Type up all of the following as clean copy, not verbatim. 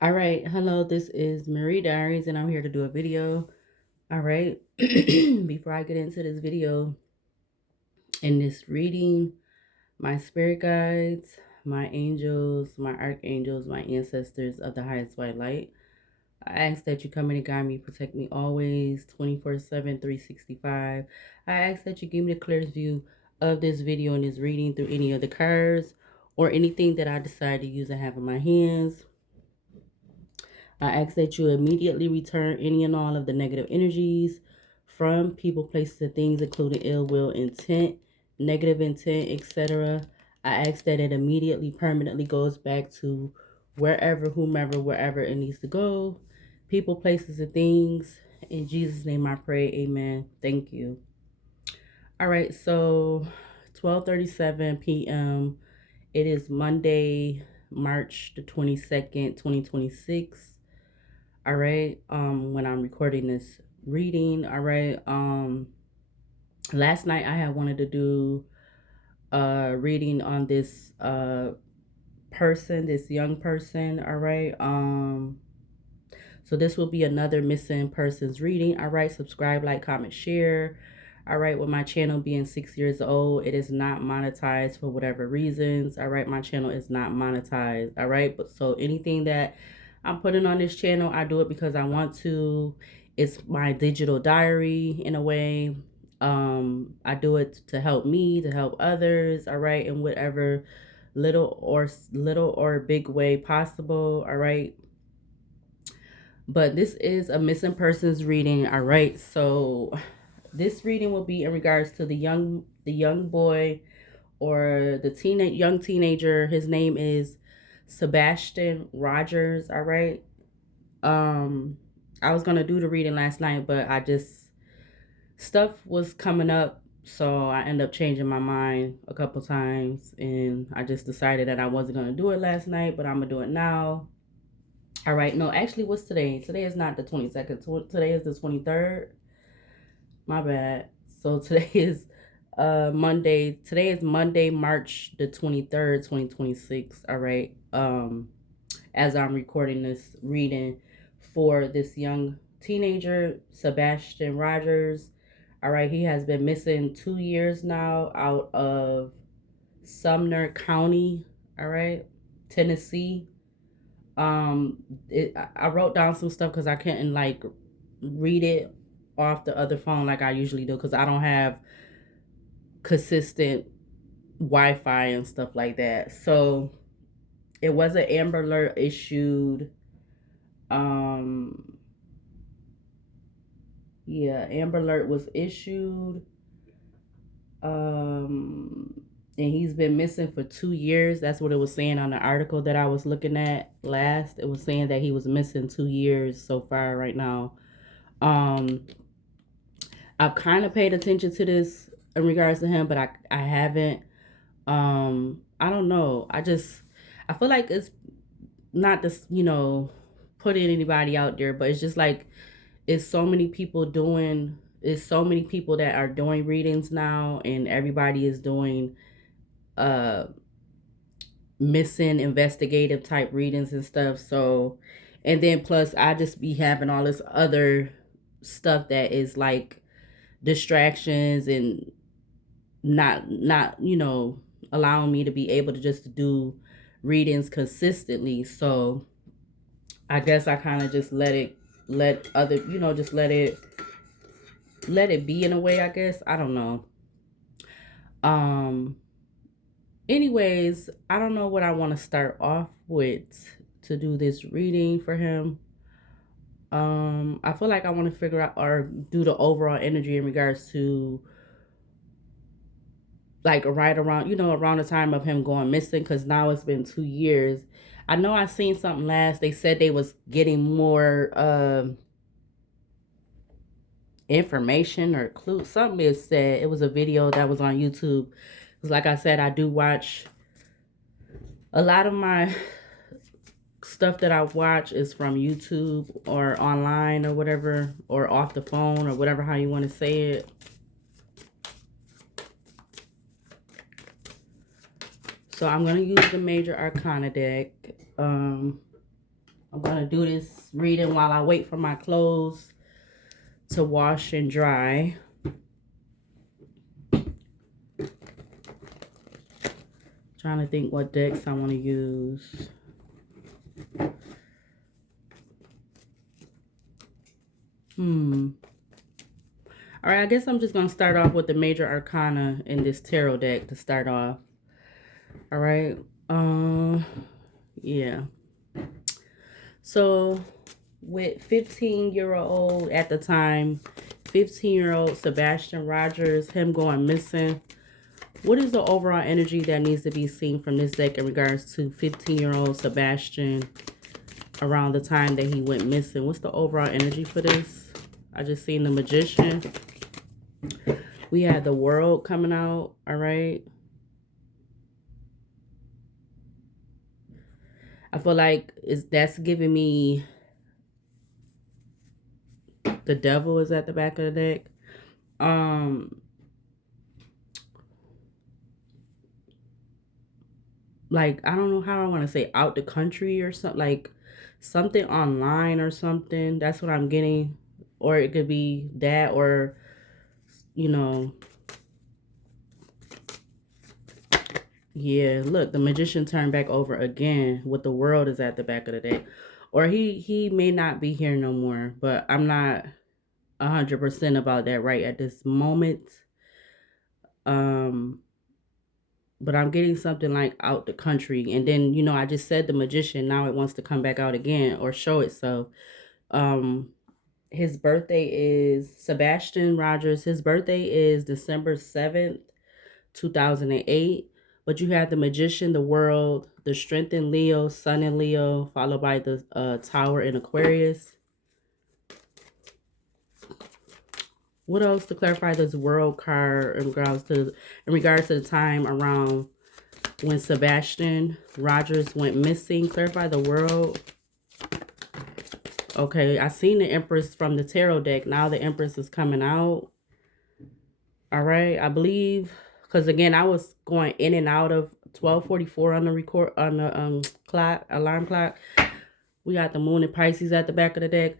All right, hello, this is Marie Diaries, and I'm here to do a video. All right, before I get into this video and this reading, my spirit guides, my angels, my archangels, my ancestors of the highest white light, I ask that you come in and guide me, protect me always, 24/7, 365. I ask that you give me the clearest view of this video and this reading through any of the cards or anything that I decide to use and have in my hands. I ask that you immediately return any and all of the negative energies from people, places, and things, including ill will, intent, negative intent, etc. I ask that it immediately, permanently goes back to wherever, whomever, wherever it needs to go. People, places, and things. In Jesus' name I pray, amen. Thank you. All right, so 12:37 p.m. It is Monday, March the 22nd, 2026. All right, when I'm recording this reading. All right, last night I had wanted to do a reading on this person, this young person. All right, so this will be another missing persons reading. All right, subscribe, like, comment, share. All right, with my channel being 6 years old, it is not monetized for whatever reasons. All right, my channel is not monetized. All right, but so anything that I'm putting on this channel, I do it because I want to. It's my digital diary in a way. I do it to help me, to help others. All right, in whatever little or big way possible. All right, but this is a missing persons reading. All right, so this reading will be in regards to the young boy or the young teenager. His name is Sebastian Rogers. All right. I was gonna do the reading last night, but I just stuff was coming up, so I ended up changing my mind a couple times, and I just decided that I wasn't gonna do it last night, but I'm gonna do it now. All right. No, actually, what's today? Today is not the 22nd. Today is the 23rd. My bad. So today is Monday. Today is Monday, March the 23rd, 2026. All right. As I'm recording this reading for this young teenager, Sebastian Rogers. All right, he has been missing 2 years now out of Sumner County. All right, Tennessee. I wrote down some stuff because I couldn't like read it off the other phone like I usually do because I don't have consistent Wi-Fi and stuff like that. So it was an Amber Alert issued. Um, yeah, Amber Alert was issued. Um, and he's been missing for 2 years. That's what it was saying on the article that I was looking at last. It was saying that he was missing 2 years so far right now. Um, I've kind of paid attention to this in regards to him, but I haven't. I don't know. I feel like it's not this, putting anybody out there, but it's just like it's so many people that are doing readings now, and everybody is doing uh missing investigative type readings and stuff. So, and then plus I just be having all this other stuff that is like distractions and not allowing me to be able to just do readings consistently. So I guess I kind of just let other just let it be in a way, I guess. I don't know. um Anyways, I don't know what I want to start off with to do this reading for him. I feel like I want to figure out or do the overall energy in regards to like right around, around the time of him going missing, because now it's been 2 years. I know I seen something last. They said they was getting more information or clue. Something is said. It was a video that was on YouTube. Because like I said, I do watch a lot of my stuff that I watch is from YouTube or online or whatever, or off the phone or whatever, how you want to say it. So I'm going to use the Major Arcana deck. I'm going to do this reading while I wait for my clothes to wash and dry. Trying to think what decks I want to use. All right, I guess I'm just going to start off with the major arcana in this tarot deck to start off. All right. Yeah. So with 15-year-old at the time, 15-year-old Sebastian Rogers, him going missing. What is the overall energy that needs to be seen from this deck in regards to 15-year-old Sebastian around the time that he went missing? What's the overall energy for this? I just seen the Magician. We had the World coming out, all right? I feel like that's giving me the Devil is at the back of the deck. Like, I don't know how I want to say, out the country or something, like something online or something. That's what I'm getting. Or it could be that, or, you know, yeah, look, the Magician turned back over again with the World is at the back of the deck. Or he may not be here no more, but I'm not 100% about that right at this moment. But I'm getting something like out the country. And then, you know, I just said the Magician, now it wants to come back out again or show itself. His birthday is Sebastian Rogers. His birthday is December 7th, 2008. But you have the Magician, the World, the Strength in Leo, Sun in Leo, followed by the Tower in Aquarius. What else to clarify this World card in regards to the time around when Sebastian Rogers went missing? Clarify the World. Okay, I seen the Empress from the tarot deck. Now the Empress is coming out. All right, I believe, because again, I was going in and out of 12:44 on the clock, alarm clock. We got the Moon and Pisces at the back of the deck.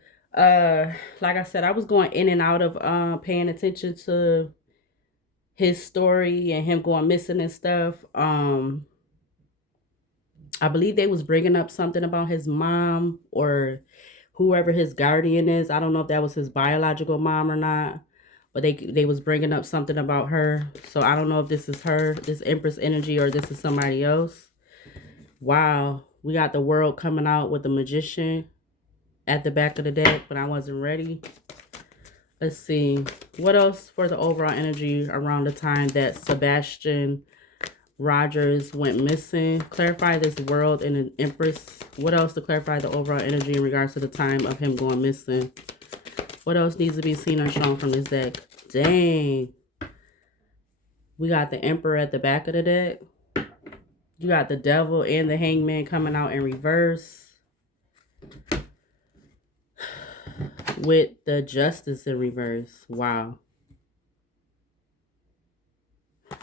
Like I said, I was going in and out of paying attention to his story and him going missing and stuff. I believe they was bringing up something about his mom or whoever his guardian is. I don't know if that was his biological mom or not, but they was bringing up something about her. So I don't know if this is her, this Empress energy, or this is somebody else. Wow, we got the World coming out with the Magician at the back of the deck, but I wasn't ready. Let's see. What else for the overall energy around the time that Sebastian Rogers went missing? Clarify this World and an Empress. What else to clarify the overall energy in regards to the time of him going missing? What else needs to be seen or shown from this deck? Dang. We got the Emperor at the back of the deck. You got the Devil and the Hangman coming out in reverse. With the Justice in reverse. Wow.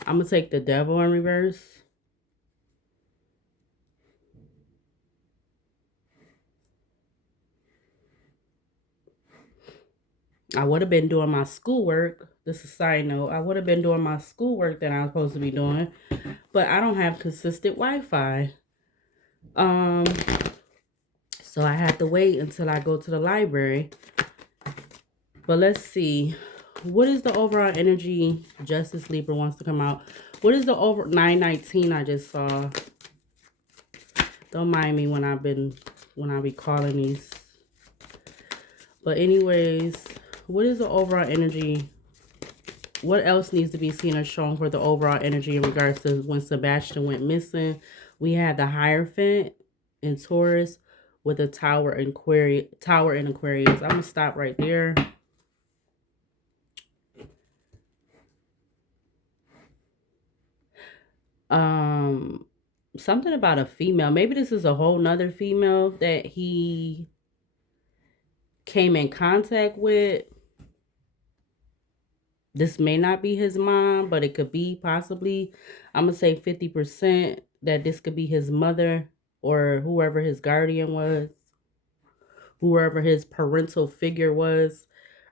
I'm going to take the Devil in reverse. I would have been doing my schoolwork. This is a side note. I would have been doing my schoolwork that I was supposed to be doing. But I don't have consistent Wi-Fi. So I have to wait until I go to the library. But let's see. What is the overall energy? Justice Libra wants to come out. What is the over 919 I just saw? Don't mind me when I be calling these. But anyways, what is the overall energy? What else needs to be seen or shown for the overall energy in regards to when Sebastian went missing? We had the Hierophant in Taurus with a Tower in Aquarius. I'm gonna stop right there. Something about a female. Maybe this is a whole nother female that he came in contact with. This may not be his mom, but it could be possibly. I'm gonna say 50% that this could be his mother or whoever his guardian was. whoever his parental figure was.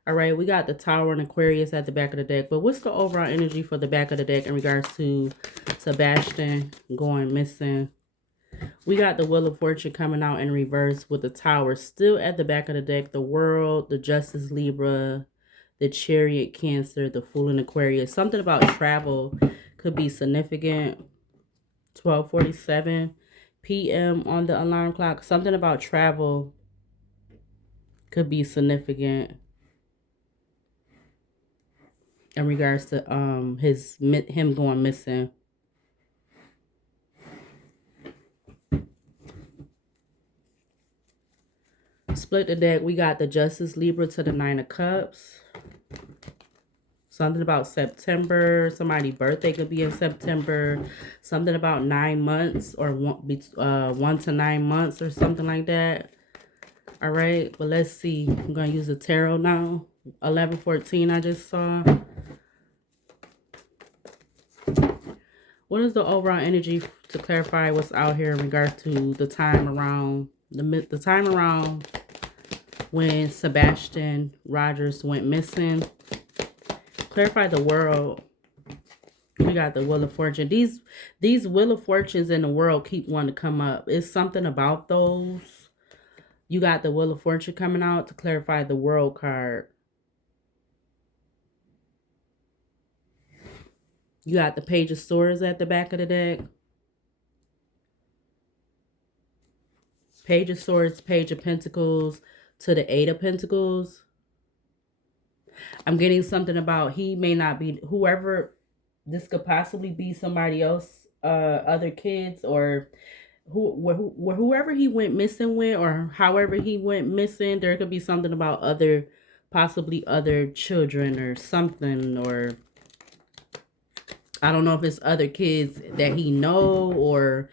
All right, we got the Tower and Aquarius at the back of the deck. But what's the overall energy for the back of the deck in regards to Sebastian going missing? We got the Wheel of Fortune coming out in reverse with the Tower still at the back of the deck. The World, the Justice Libra, the Chariot Cancer, the Fool and Aquarius. Something about travel could be significant. 12:47 p.m. on the alarm clock. Something about travel could be significant in regards to him going missing. Split the deck. We got the Justice Libra to the Nine of Cups. Something about September. Somebody's birthday could be in September. Something about 9 months or 1 to 9 months or something like that. All right, but let's see. I'm going to use the tarot now. 11:14 I just saw. What is the overall energy to clarify what's out here in regards to the time around, the time around when Sebastian Rogers went missing? Clarify the world. We got the Wheel of Fortune. These Wheel of Fortunes in the world keep wanting to come up. It's something about those. You got the Wheel of Fortune coming out to clarify the World card. You got the Page of Swords at the back of the deck. Page of Swords, Page of Pentacles to the Eight of Pentacles. I'm getting something about he may not be, whoever, this could possibly be somebody else, other kids, or whoever he went missing with, or however he went missing. There could be something about other, possibly other children or something, or I don't know if it's other kids that he know, or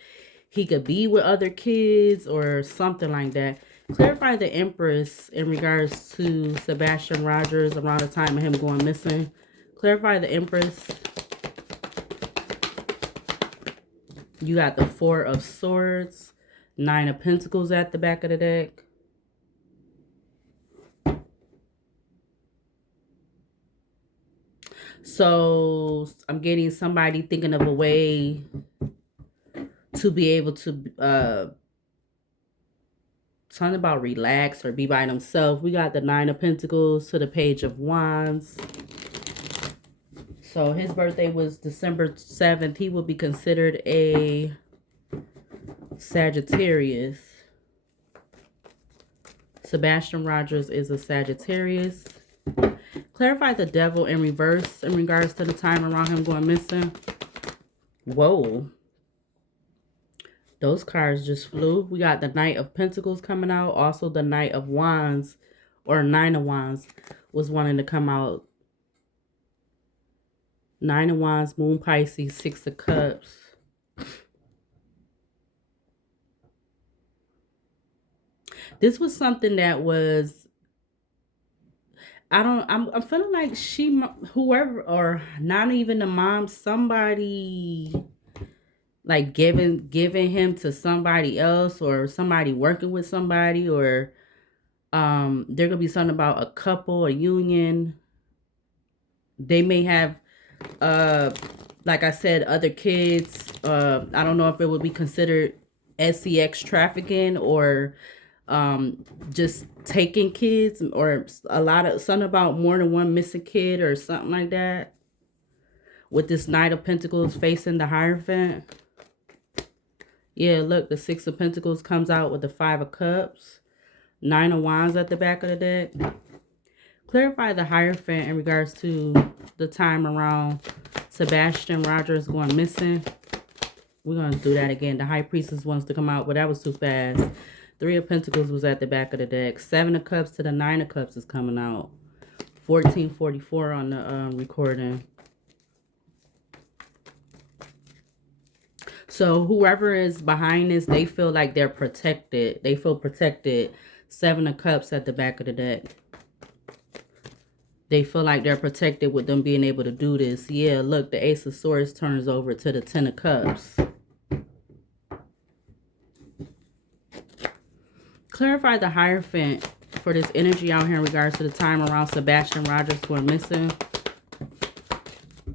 he could be with other kids or something like that. Clarify the Empress in regards to Sebastian Rogers around the time of him going missing. Clarify the Empress. You got the Four of Swords, Nine of Pentacles at the back of the deck. So I'm getting somebody thinking of a way to be able to something about relax or be by themselves. We got the Nine of Pentacles to the Page of Wands. So his birthday was December 7th. He will be considered a Sagittarius. Sebastian Rogers is a Sagittarius. Clarify the Devil in reverse in regards to the time around him going missing. Whoa. Those cards just flew. We got the Knight of Pentacles coming out. Also the Knight of Wands, or Nine of Wands, was wanting to come out. Nine of Wands, Moon Pisces, Six of Cups. This was something that was, I'm feeling like whoever, or not even the mom, somebody like giving him to somebody else, or somebody working with somebody, or there could be something about a couple, a union. They may have, like I said, other kids. I don't know if it would be considered SEX trafficking, or just taking kids, or something about more than one missing kid or something like that. With this Knight of Pentacles facing the Hierophant. Yeah, look, the Six of Pentacles comes out with the Five of Cups. Nine of Wands at the back of the deck. Clarify the Hierophant in regards to the time around Sebastian Rogers going missing. We're going to do that again. The High Priestess wants to come out, but that was too fast. Three of Pentacles was at the back of the deck. Seven of Cups to the Nine of Cups is coming out. 1444 on the recording. So whoever is behind this, they feel like they're protected. They feel protected. Seven of Cups at the back of the deck. They feel like they're protected with them being able to do this. Yeah, look, the Ace of Swords turns over to the Ten of Cups. Clarify the Hierophant for this energy out here in regards to the time around Sebastian Rogers going missing.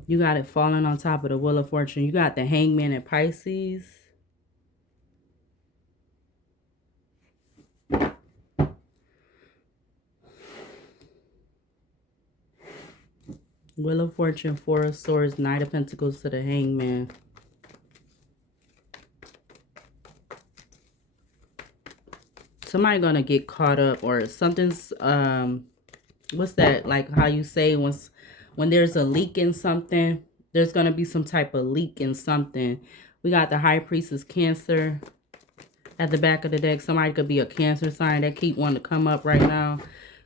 You got it falling on top of the Wheel of Fortune. You got the Hangman and Pisces. Wheel of Fortune, Four of Swords, Knight of Pentacles to the Hangman. Somebody gonna get caught up, or something's what's that, like how you say when there's a leak in something, there's gonna be some type of leak in something. We got the High Priestess, Cancer at the back of the deck. Somebody could be a Cancer sign that keep wanting to come up right now.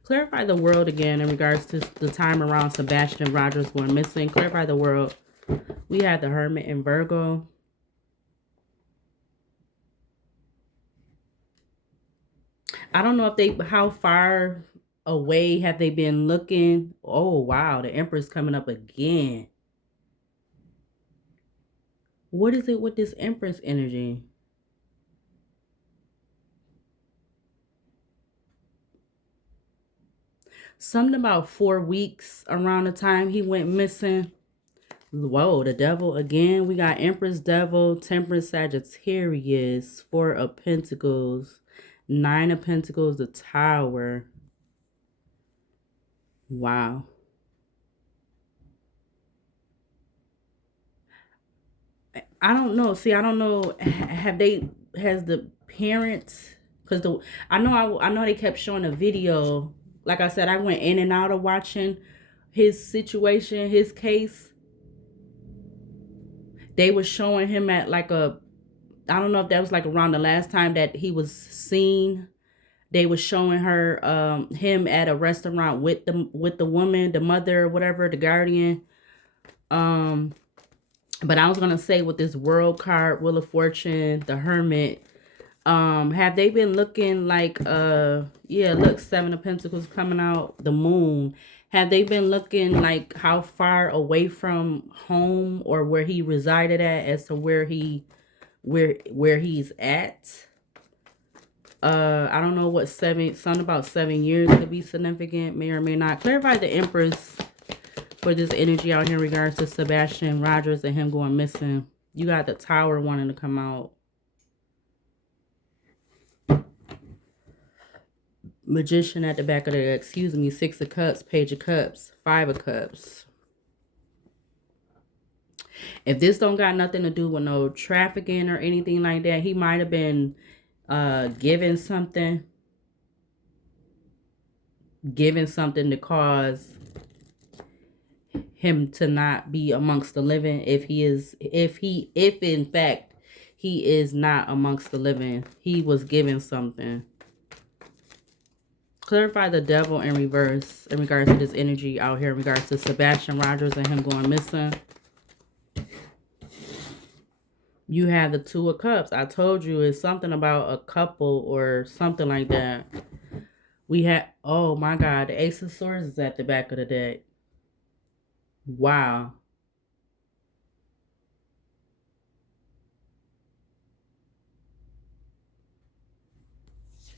Clarify the world again in regards to the time around Sebastian Rogers going missing. Clarify the world. We had the Hermit in Virgo. I don't know if they, how far away have they been looking. Oh, wow. The Empress coming up again. What is it with this Empress energy? Something about 4 weeks around the time he went missing. Whoa, the Devil again. We got Empress, Devil, Temperance, Sagittarius, Four of Pentacles, Nine of Pentacles, the Tower. Wow. I don't know. See, I don't know. Has the parents, because I know they kept showing a video. Like I said, I went in and out of watching his situation, his case. They were showing him at like I don't know if that was like around the last time that he was seen. They were showing him at a restaurant with the woman, the mother, whatever, the guardian. But I was gonna say with this World card, Wheel of Fortune, the Hermit, have they been looking like yeah, look, Seven of Pentacles coming out, the Moon. Have they been looking like how far away from home or where he resided at as to where he's at? I don't know what something about 7 years could be significant, may or may not. Clarify the Empress for this energy out here in regards to Sebastian Rogers and him going missing. You got the Tower wanting to come out. Magician at the back of the, excuse me, Six of Cups, Page of Cups, Five of Cups. If this don't got nothing to do with no trafficking or anything like that, he might have been given something to cause him to not be amongst the living. If in fact he is not amongst the living, he was given something. Clarify the Devil in reverse in regards to this energy out here in regards to Sebastian Rogers and him going missing. You have the Two of Cups. I told you it's something about a couple or something like that. We have, oh my God, the Ace of Swords is at the back of the deck. Wow.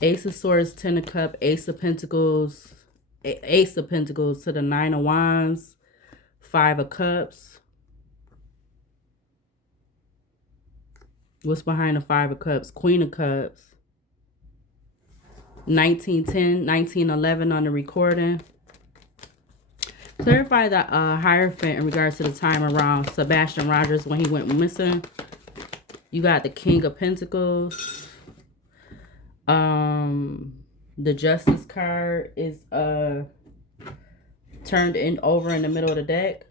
Ace of Swords, Ten of Cups, Ace of Pentacles to the Nine of Wands, Five of Cups. What's behind the Five of Cups? Queen of Cups. 1910, 1911 on the recording. Clarify the Hierophant in regards to the time around Sebastian Rogers when he went missing. You got the King of Pentacles. The Justice card is turned over in the middle of the deck.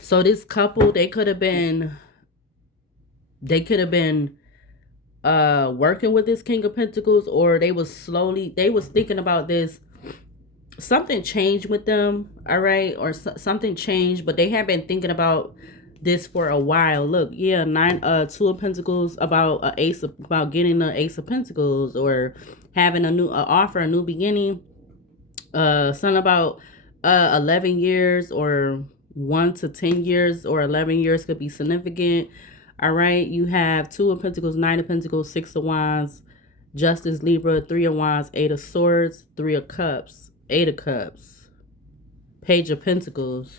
So this couple, they could have been working with this King of Pentacles, or they was thinking about this. Something changed with them, all right, or something changed, but they have been thinking about this for a while. Look, yeah, Two of Pentacles about about getting the Ace of Pentacles, or having a new offer, a new beginning. Something about 11 years or 1 to 10 years or 11 years could be significant. All right. You have 2 of Pentacles, 9 of Pentacles, 6 of Wands, Justice, Libra, 3 of Wands, 8 of Swords, 3 of Cups, 8 of Cups, Page of Pentacles.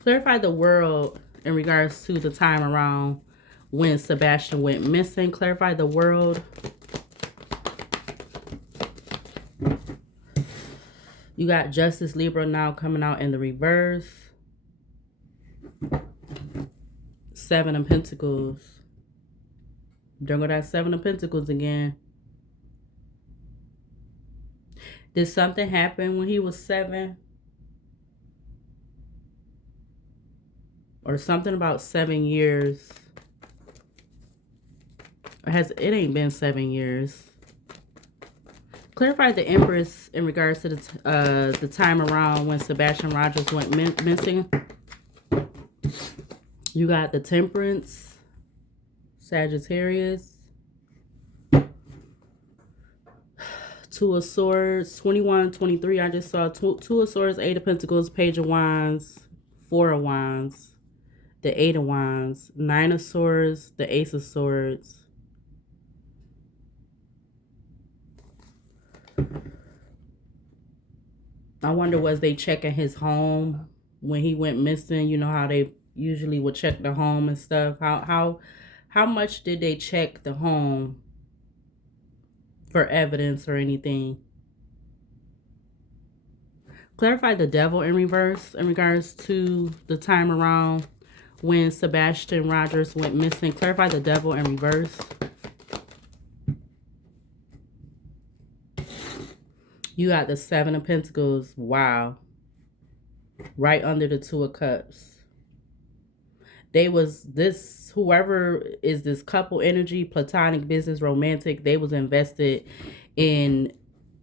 Clarify the world in regards to the time around when Sebastian went missing. Clarify the world. You got Justice, Libra now coming out in the reverse. 7 of Pentacles. Don't go that 7 of Pentacles again. Did something happen when he was 7? Or something about 7 years? Or it ain't been 7 years. Clarify the Empress in regards to the time around when Sebastian Rogers went missing. You got the Temperance, Sagittarius, 2 of Swords, 21, 23. I just saw 2 of Swords, 8 of Pentacles, Page of Wands, 4 of Wands, the 8 of Wands, 9 of Swords, the Ace of Swords. I wonder, was they checking his home when he went missing? You know how they usually would check the home and stuff. How much did they check the home for evidence or anything? Clarify the Devil in reverse in regards to the time around when Sebastian Rogers went missing. Clarify the Devil in reverse. You got the 7 of Pentacles. Wow. Right under the 2 of Cups. Whoever is this couple energy, platonic, business, romantic, they was invested in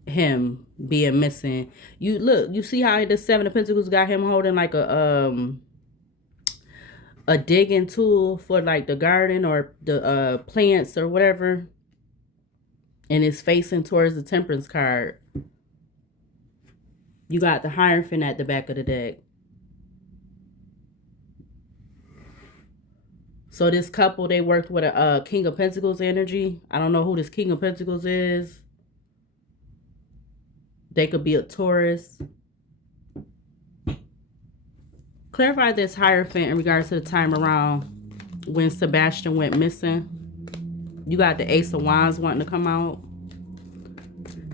him being missing. You see how the 7 of Pentacles got him holding like a digging tool for like the garden or the plants or whatever. And it's facing towards the Temperance card. You got the Hierophant at the back of the deck. So this couple, they worked with a King of Pentacles energy. I don't know who this King of Pentacles is. They could be a Taurus. Clarify this Hierophant in regards to the time around when Sebastian went missing. You got the Ace of Wands wanting to come out.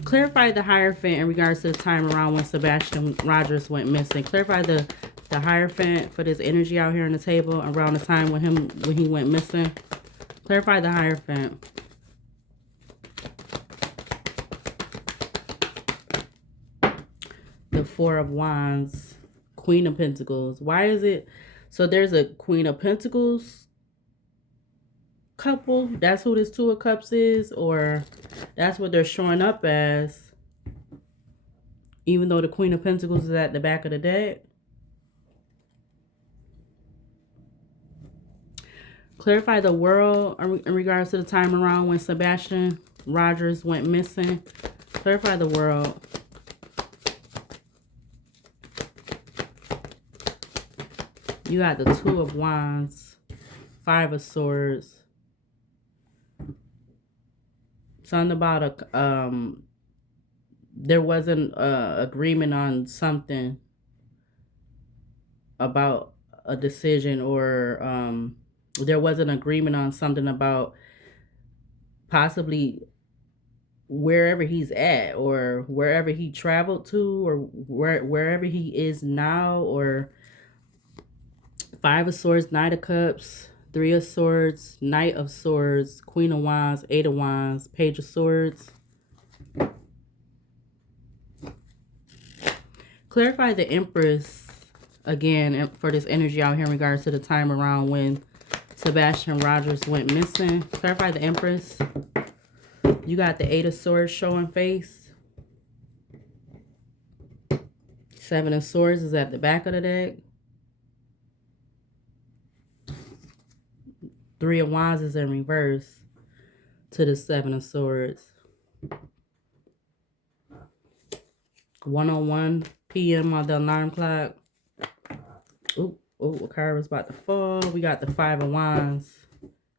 Clarify the Hierophant in regards to the time around when Sebastian Rogers went missing. Clarify the Hierophant for this energy out here on the table around the time when he went missing. Clarify the Hierophant. The 4 of Wands, Queen of Pentacles. Why is it? So there's a Queen of Pentacles couple. That's who this 2 of Cups is, or that's what they're showing up as. Even though the Queen of Pentacles is at the back of the deck. Clarify the world in regards to the time around when Sebastian Rogers went missing. Clarify the world. You got the 2 of Wands, 5 of Swords. Something about there wasn't agreement on something about a decision, or there was an agreement on something about possibly wherever he's at, or wherever he traveled to, or wherever he is now, or 5 of Swords, Knight of Cups, 3 of Swords, Knight of Swords, Queen of Wands, 8 of Wands, Page of Swords. Clarify the Empress again for this energy out here in regards to the time around when Sebastian Rogers went missing. Clarify the Empress. You got the 8 of Swords showing face. 7 of Swords is at the back of the deck. 3 of Wands is in reverse to the 7 of Swords. 1:01 p.m. on the alarm clock. Ooh, a card was about to fall. We got the 5 of Wands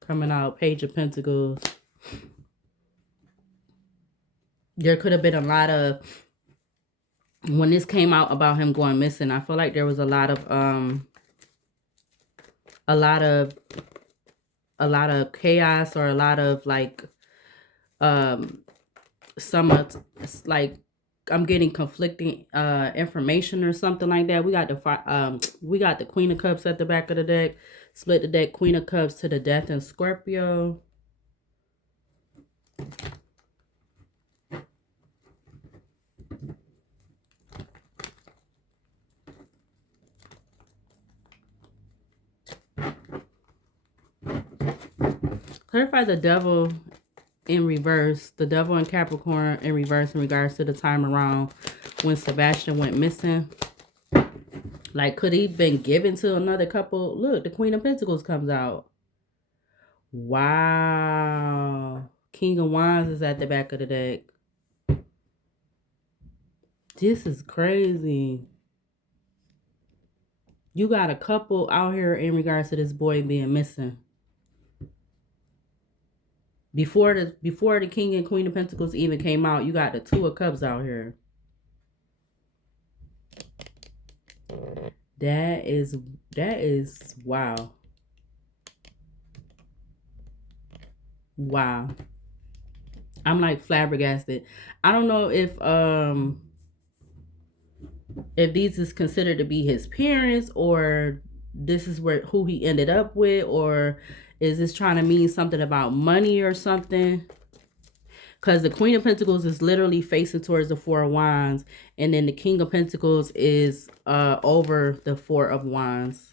coming out. Page of Pentacles. There could have been a lot of, when this came out about him going missing, I feel like there was a lot of chaos, or a lot of like some of, like, I'm getting conflicting information or something like that. We got the Queen of Cups at the back of the deck. Split the deck. Queen of Cups to the Death and Scorpio. Clarify the Devil in reverse. The Devil in Capricorn in reverse in regards to the time around when Sebastian went missing. Like, could he been given to another couple? Look, the Queen of Pentacles comes out. Wow. King of Wands is at the back of the deck. This is crazy. You got a couple out here in regards to this boy being missing. Before the King and Queen of Pentacles even came out, you got the Two of Cups out here. That is wow. Wow. I'm like flabbergasted. I don't know if these is considered to be his parents, or this is who he ended up with, or is this trying to mean something about money or something? Because the Queen of Pentacles is literally facing towards the Four of Wands, and then the King of Pentacles is over the Four of Wands.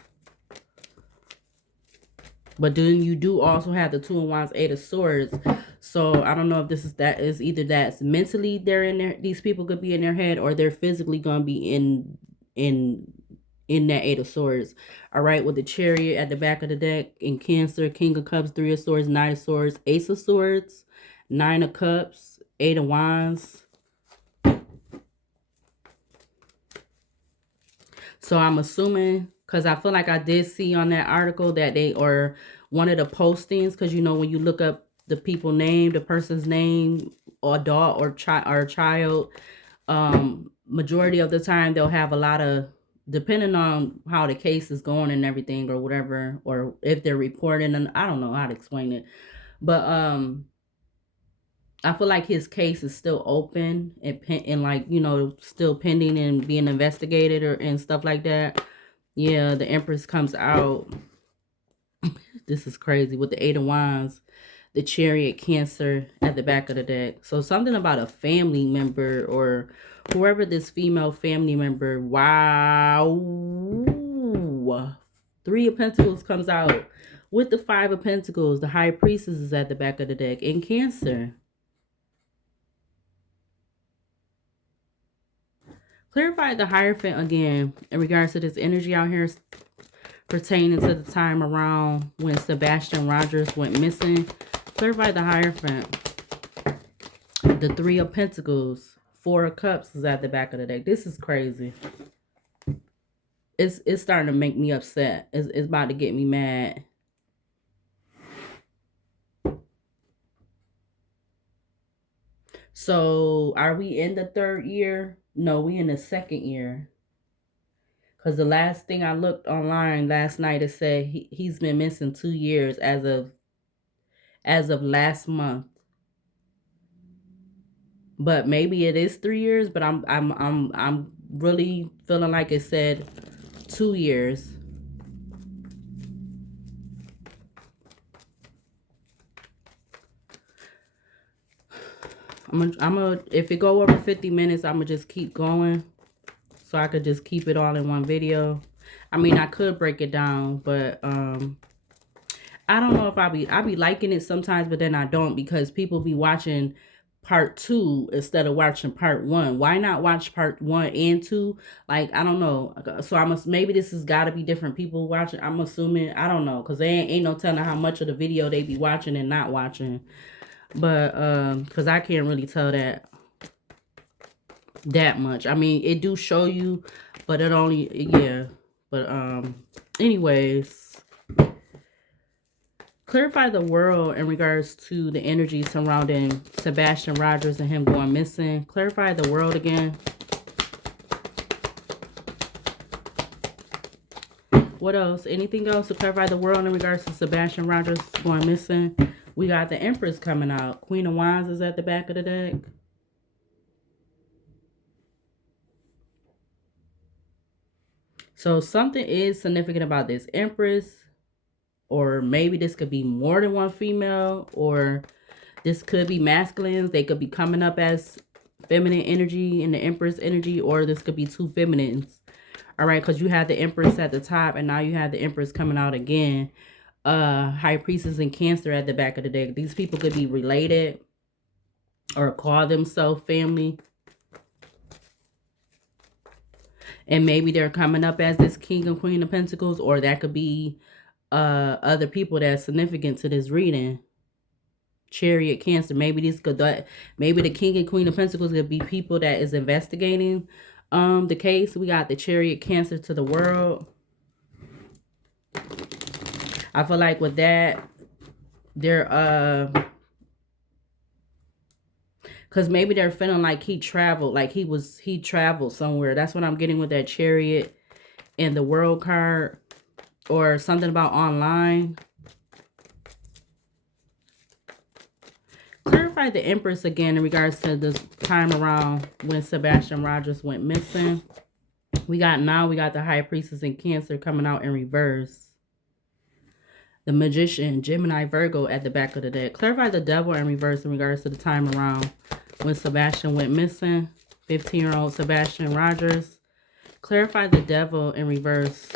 But then you do also have the Two of Wands, Eight of Swords. So I don't know if this is either that's mentally they're in there, these people could be in their head, or they're physically gonna be in that Eight of Swords. All right, with the Chariot at the back of the deck in Cancer, King of Cups, Three of Swords, Nine of Swords, Ace of Swords, Nine of Cups, Eight of Wands. So I'm assuming, because I feel like I did see on that article that they, or one of the postings, because you know when you look up the people name, the person's name, or adult or child, majority of the time they'll have a lot of, depending on how the case is going and everything or whatever, or if they're reporting, and I don't know how to explain it, but I feel like his case is still open and like, you know, still pending and being investigated and stuff like that. Yeah, the Empress comes out. This is crazy with the Eight of Wands, the Chariot, Cancer at the back of the deck. So something about a family member or whoever this female family member. Wow. Three of Pentacles comes out with the Five of Pentacles. The High Priestess is at the back of the deck in Cancer. Clarify the Hierophant again in regards to this energy out here pertaining to the time around when Sebastian Rogers went missing. Clarify the Hierophant. The Three of Pentacles, Four of Cups is at the back of the deck. This is crazy. It's starting to make me upset. It's about to get me mad. So are we in the third year? No, we in the second year. Because the last thing I looked online last night, it said he's been missing 2 years as of last month. But maybe it is 3 years, but I'm really feeling like it said 2 years. If it go over 50 minutes, I'm gonna just keep going. So I could just keep it all in one video. I mean, I could break it down, but I don't know if I be liking it sometimes, but then I don't, because people be watching part 2 instead of watching part 1. Why not watch part 1 and 2? Like, I don't know. So maybe this has got to be different people watching. I'm assuming. I don't know, because they ain't no telling how much of the video they be watching and not watching. But because I can't really tell that. that much. I mean, it do show you, but it only, yeah. But anyways, clarify the world in regards to the energy surrounding Sebastian Rogers and him going missing. Clarify the world again. What else? Anything else to clarify the world in regards to Sebastian Rogers going missing? We got the Empress coming out. Queen of Wands is at the back of the deck. So something is significant about this Empress. Or maybe this could be more than one female. Or this could be masculines. They could be coming up as feminine energy and the Empress energy. Or this could be two feminines. All right, because you had the Empress at the top and now you have the Empress coming out again. High Priestess and Cancer at the back of the deck. These people could be related or call themselves family. And maybe they're coming up as this King and Queen of Pentacles, or that could be other people that's significant to this reading. Chariot, Cancer. Maybe these could, maybe the King and Queen of Pentacles could be people that is investigating the case. We got the Chariot, Cancer to the world. I feel like with that, they're because maybe they're feeling like he traveled, like he traveled somewhere. That's what I'm getting with that Chariot and the World card, or something about online. Clarify the Empress again in regards to this time around when Sebastian Rogers went missing. We got the High Priestess and Cancer coming out in reverse. The Magician, Gemini, Virgo at the back of the deck. Clarify the Devil in reverse in regards to the time around when Sebastian went missing. 15-year-old Sebastian Rogers. Clarify the Devil in reverse.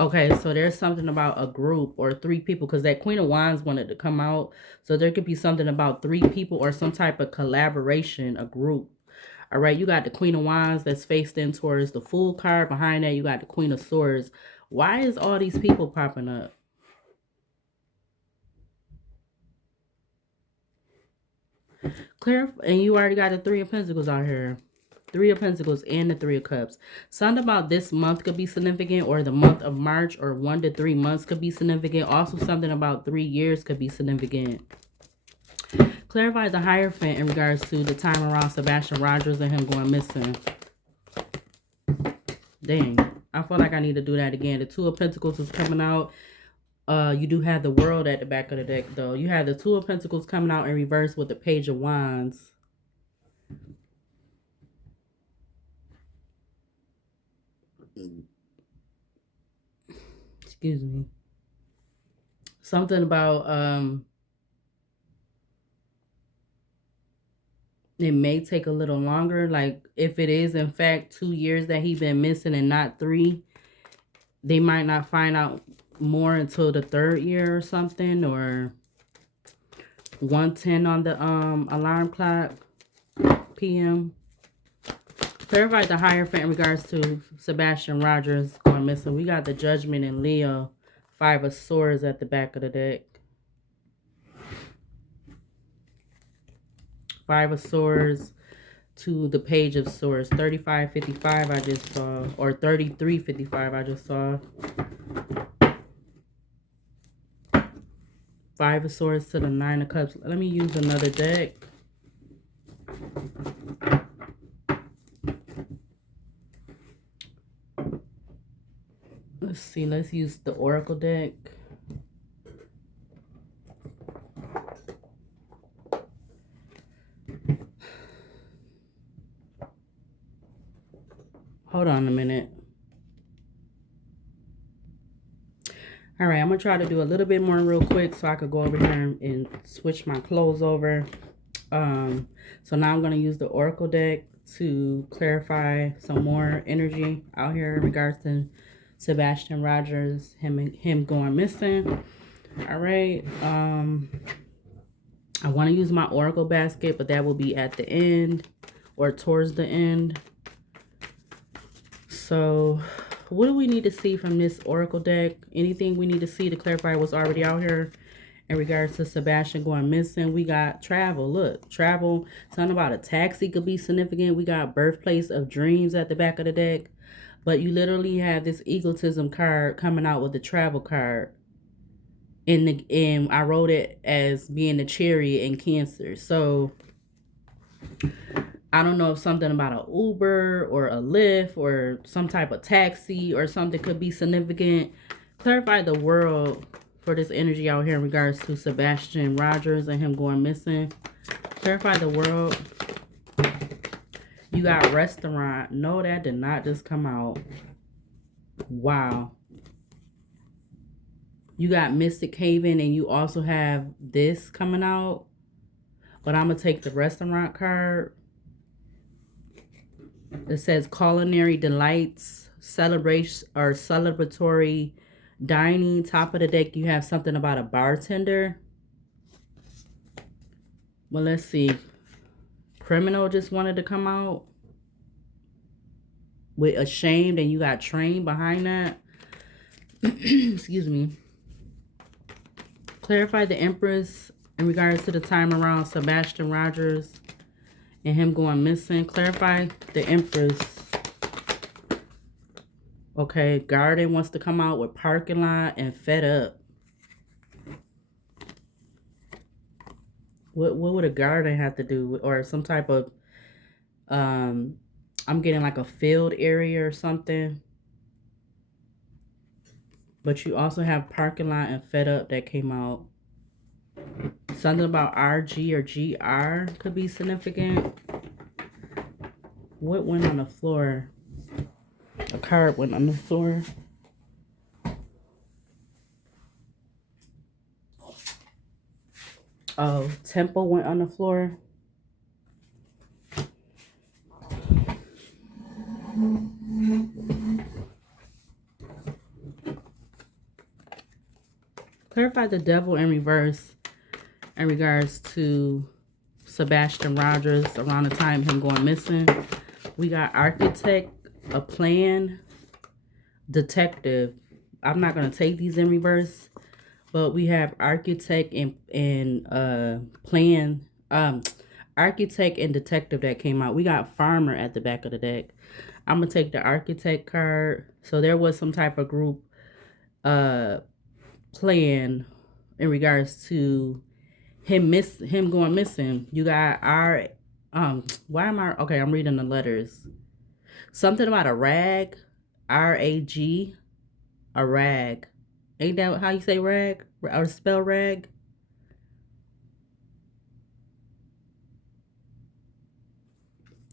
Okay, so there's something about a group or three people, because that Queen of Wands wanted to come out. So there could be something about three people or some type of collaboration, a group. All right, you got the Queen of Wands that's faced in towards the Fool card. Behind that, you got the Queen of Swords. Why is all these people popping up? Clear, and you already got the Three of Pentacles out here. Three of Pentacles and the Three of Cups. Something about this month could be significant, or the month of March, or 1 to 3 months could be significant. Also, something about 3 years could be significant. Clarify the Hierophant in regards to the time around Sebastian Rogers and him going missing. Dang. I feel like I need to do that again. The Two of Pentacles is coming out. You do have the World at the back of the deck, though. You have the Two of Pentacles coming out in reverse with the Page of Wands. Excuse me. Something about it may take a little longer. Like if it is in fact 2 years that he's been missing and not 3, they might not find out more until the 3rd year or something, or 1:10 on the alarm clock PM. Clarify the Hierophant in regards to Sebastian Rogers going missing. We got the Judgment in Leo, 5 of Swords at the back of the deck. 5 of Swords to the Page of Swords. 3555 I just saw, or 3355 I just saw. 5 of Swords to the 9 of Cups. Let me use another deck. Let's see. Let's use the Oracle deck. Hold on a minute. All right, I'm going to try to do a little bit more real quick so I could go over here and switch my clothes over. So now I'm going to use the Oracle deck to clarify some more energy out here in regards to Sebastian Rogers, him going missing. All right. I want to use my Oracle basket, but that will be at the end or towards the end. So what do we need to see from this Oracle deck? Anything we need to see to clarify what's already out here In regards to Sebastian going missing, we got travel. Look, travel. Something about a taxi could be significant. We got birthplace of dreams at the back of the deck. But you literally have this egotism card coming out with the travel card. And I wrote it as being the chariot in Cancer. So I don't know if something about an Uber or a Lyft or some type of taxi or something could be significant. Clarify the world for this energy out here in regards to Sebastian Rogers and him going missing. Clarify the world. You got restaurant. No, that did not just come out. Wow. You got Mystic Haven and you also have this coming out. But I'm going to take the restaurant card. It says culinary delights, celebration or celebratory dining. Top of the deck, you have something about a bartender. Well, let's see. Criminal just wanted to come out with ashamed, and you got trained behind that. Excuse me. Clarify the Empress in regards to the time around Sebastian Rogers and him going missing. Clarify the Empress. Okay, Garden wants to come out with parking lot and fed up. What would a garden have to do with, or some type of I'm getting like a field area or something. But you also have parking lot and fed up that came out. Something about RG or GR could be significant. What went on the floor? A card went on the floor. Oh, Temple went on the floor. Clarify the Devil in reverse in regards to Sebastian Rogers around the time him going missing. We got Architect, a plan, Detective. I'm not going to take these in reverse, but we have Architect and plan, Architect and Detective that came out. We got Farmer at the back of the deck. I'm going to take the Architect card. So there was some type of group plan in regards to him going missing. You got why am I okay, I'm reading the letters. Something about a rag, RAG, a rag. Ain't that how you say rag or spell rag?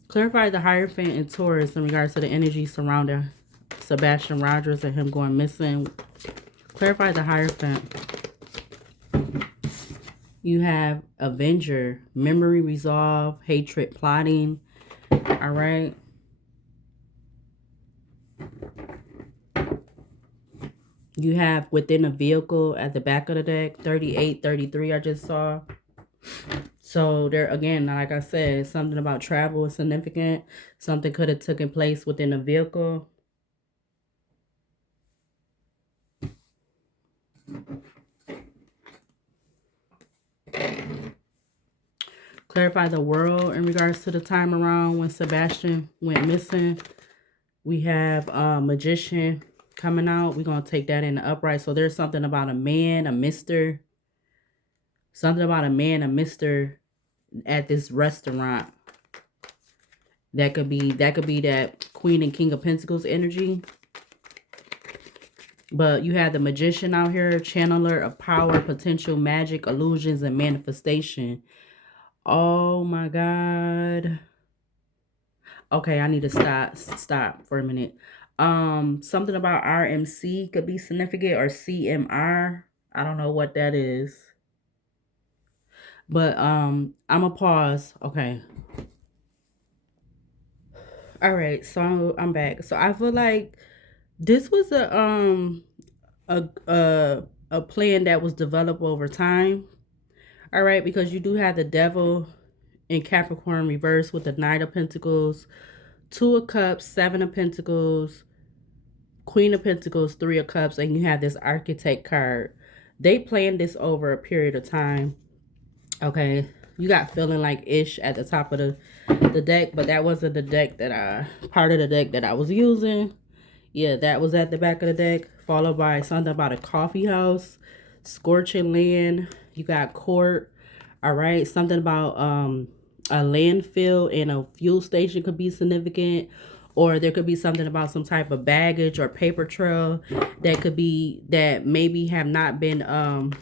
Clarify the Hierophant and Taurus in regards to the energy surrounding Sebastian Rogers and him going missing. Clarify the Hierophant. You have Avenger, memory resolve, hatred plotting. All right. You have within a vehicle at the back of the deck, 38, 33 I just saw. So there again, like I said, something about travel is significant. Something could have taken place within a vehicle. Clarify the world in regards to the time around when Sebastian went missing. We have Magician coming out. We're going to take that in the upright. So there's something about a man, a mister. Something about a man, a mister at this restaurant. That could be that Queen and King of Pentacles energy. But you have the Magician out here, channeler of power, potential, magic, illusions, and manifestation. Oh my God. Okay, I need to stop for a minute. Something about RMC could be significant, or CMR. I don't know what that is. But I'm gonna pause. Okay. All right, so I'm back. So I feel like this was a plan that was developed over time. All right, because you do have the Devil in Capricorn reverse with the Knight of Pentacles, Two of Cups, Seven of Pentacles, Queen of Pentacles, Three of Cups, and you have this Architect card. They planned this over a period of time. Okay, you got feeling like ish at the top of the deck, but that wasn't the deck that part of the deck that I was using. Yeah, that was at the back of the deck, followed by something about a coffee house, scorching land. You got court. All right, something about a landfill and a fuel station could be significant, or there could be something about some type of baggage or paper trail that could be that maybe have not been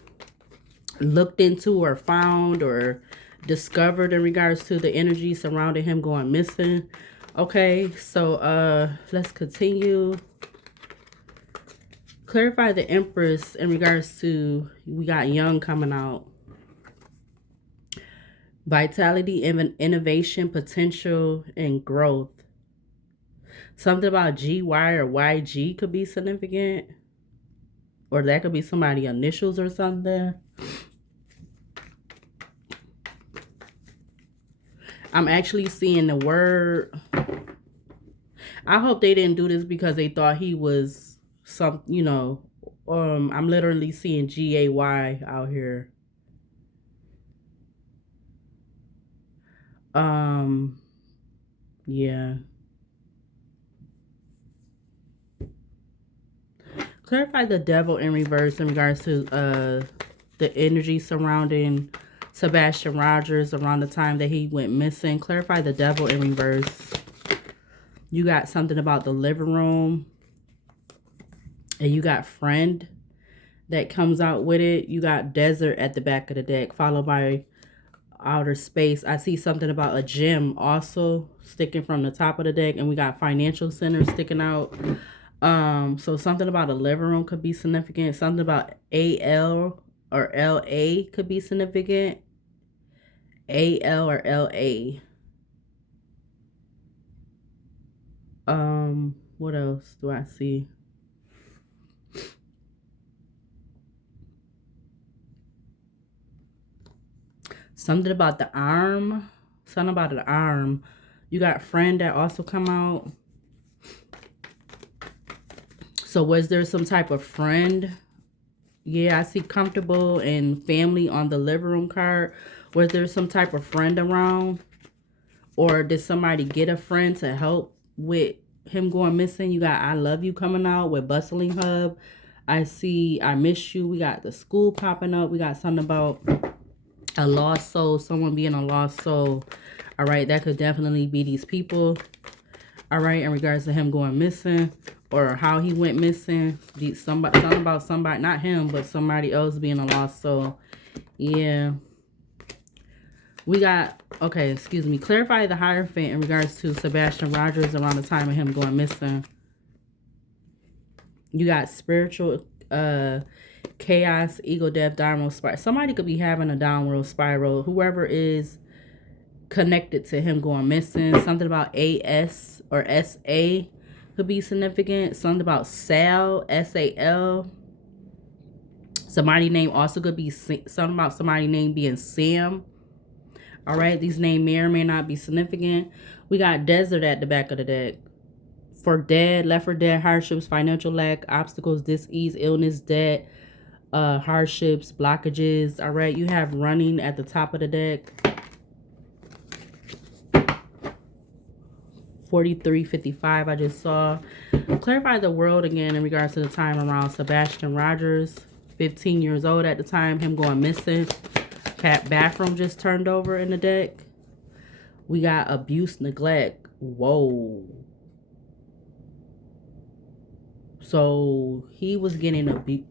looked into or found or discovered in regards to the energy surrounding him going missing. Okay, so let's continue. Clarify the Empress in regards to, we got young coming out. Vitality, innovation, potential, and growth. Something about GY or YG could be significant. Or that could be somebody's initials or something. I'm actually seeing the word. I hope they didn't do this because they thought he was some, you know, I'm literally seeing GAY out here. Yeah. Clarify the devil in reverse in regards to the energy surrounding Sebastian Rogers around the time that he went missing. Clarify the devil in reverse. You got something about the living room. And you got friend that comes out with it. You got desert at the back of the deck, followed by outer space. I see something about a gym also sticking from the top of the deck. And we got financial center sticking out. So something about a living room could be significant. Something about AL or LA could be significant. AL or LA. What else do I see? Something about the arm. Something about an arm. You got friend that also come out. So was there some type of friend? Yeah, I see comfortable and family on the living room card. Was there some type of friend around? Or did somebody get a friend to help with him going missing? You got I love you coming out with bustling hub. I see I miss you. We got the school popping up. We got something about a lost soul. Someone being a lost soul. All right, that could definitely be these people. All right, in regards to him going missing or how he went missing. Something about somebody, not him, but somebody else being a lost soul. Yeah. We got, okay, excuse me. Clarify the Hierophant in regards to Sebastian Rogers around the time of him going missing. You got spiritual, chaos, ego, death, downward spiral. Somebody could be having a downward spiral. Whoever is connected to him going missing. Something about AS or SA could be significant. Something about Sal, SAL. Somebody name also could be something about somebody name being Sam. All right, these names may or may not be significant. We got desert at the back of the deck. For dead, left for dead, hardships, financial lack, obstacles, dis-ease, illness, debt, hardships, blockages. All right, you have running at the top of the deck. 4355 I just saw. Clarify the world again in regards to the time around Sebastian Rogers. 15 years old at the time, him going missing. Bathroom just turned over in the deck. We got abuse, neglect. Whoa. So he was getting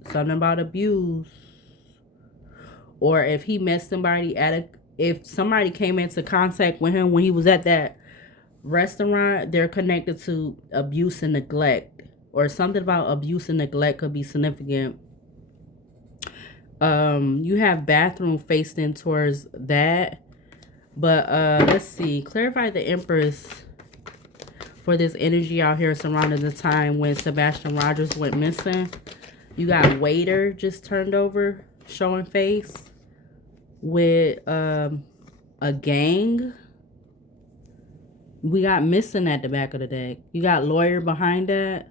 something about abuse. Or if he met somebody if somebody came into contact with him when he was at that restaurant, they're connected to abuse and neglect. Or something about abuse and neglect could be significant. You have bathroom faced in towards that. But let's see. Clarify the Empress for this energy out here surrounding the time when Sebastian Rogers went missing. You got waiter just turned over, showing face with a gang. We got missing at the back of the deck. You got lawyer behind that.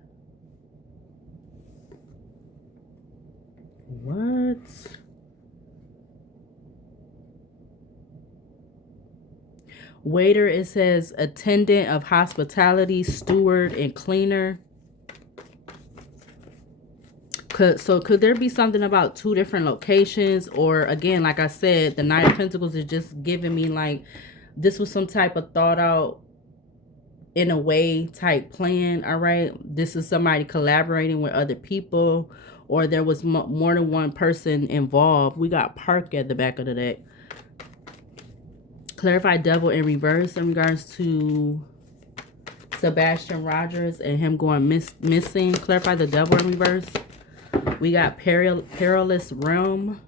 What? Waiter, it says attendant of hospitality, steward, and cleaner. Could there be something about two different locations? Or again, like I said, the Knight of Pentacles is just giving me like this was some type of thought out in a way type plan. All right, this is somebody collaborating with other people, or there was more than one person involved. We got Park at the back of the deck. Clarify Devil in reverse in regards to Sebastian Rogers and him going missing. Clarify the Devil in reverse. We got perilous realm.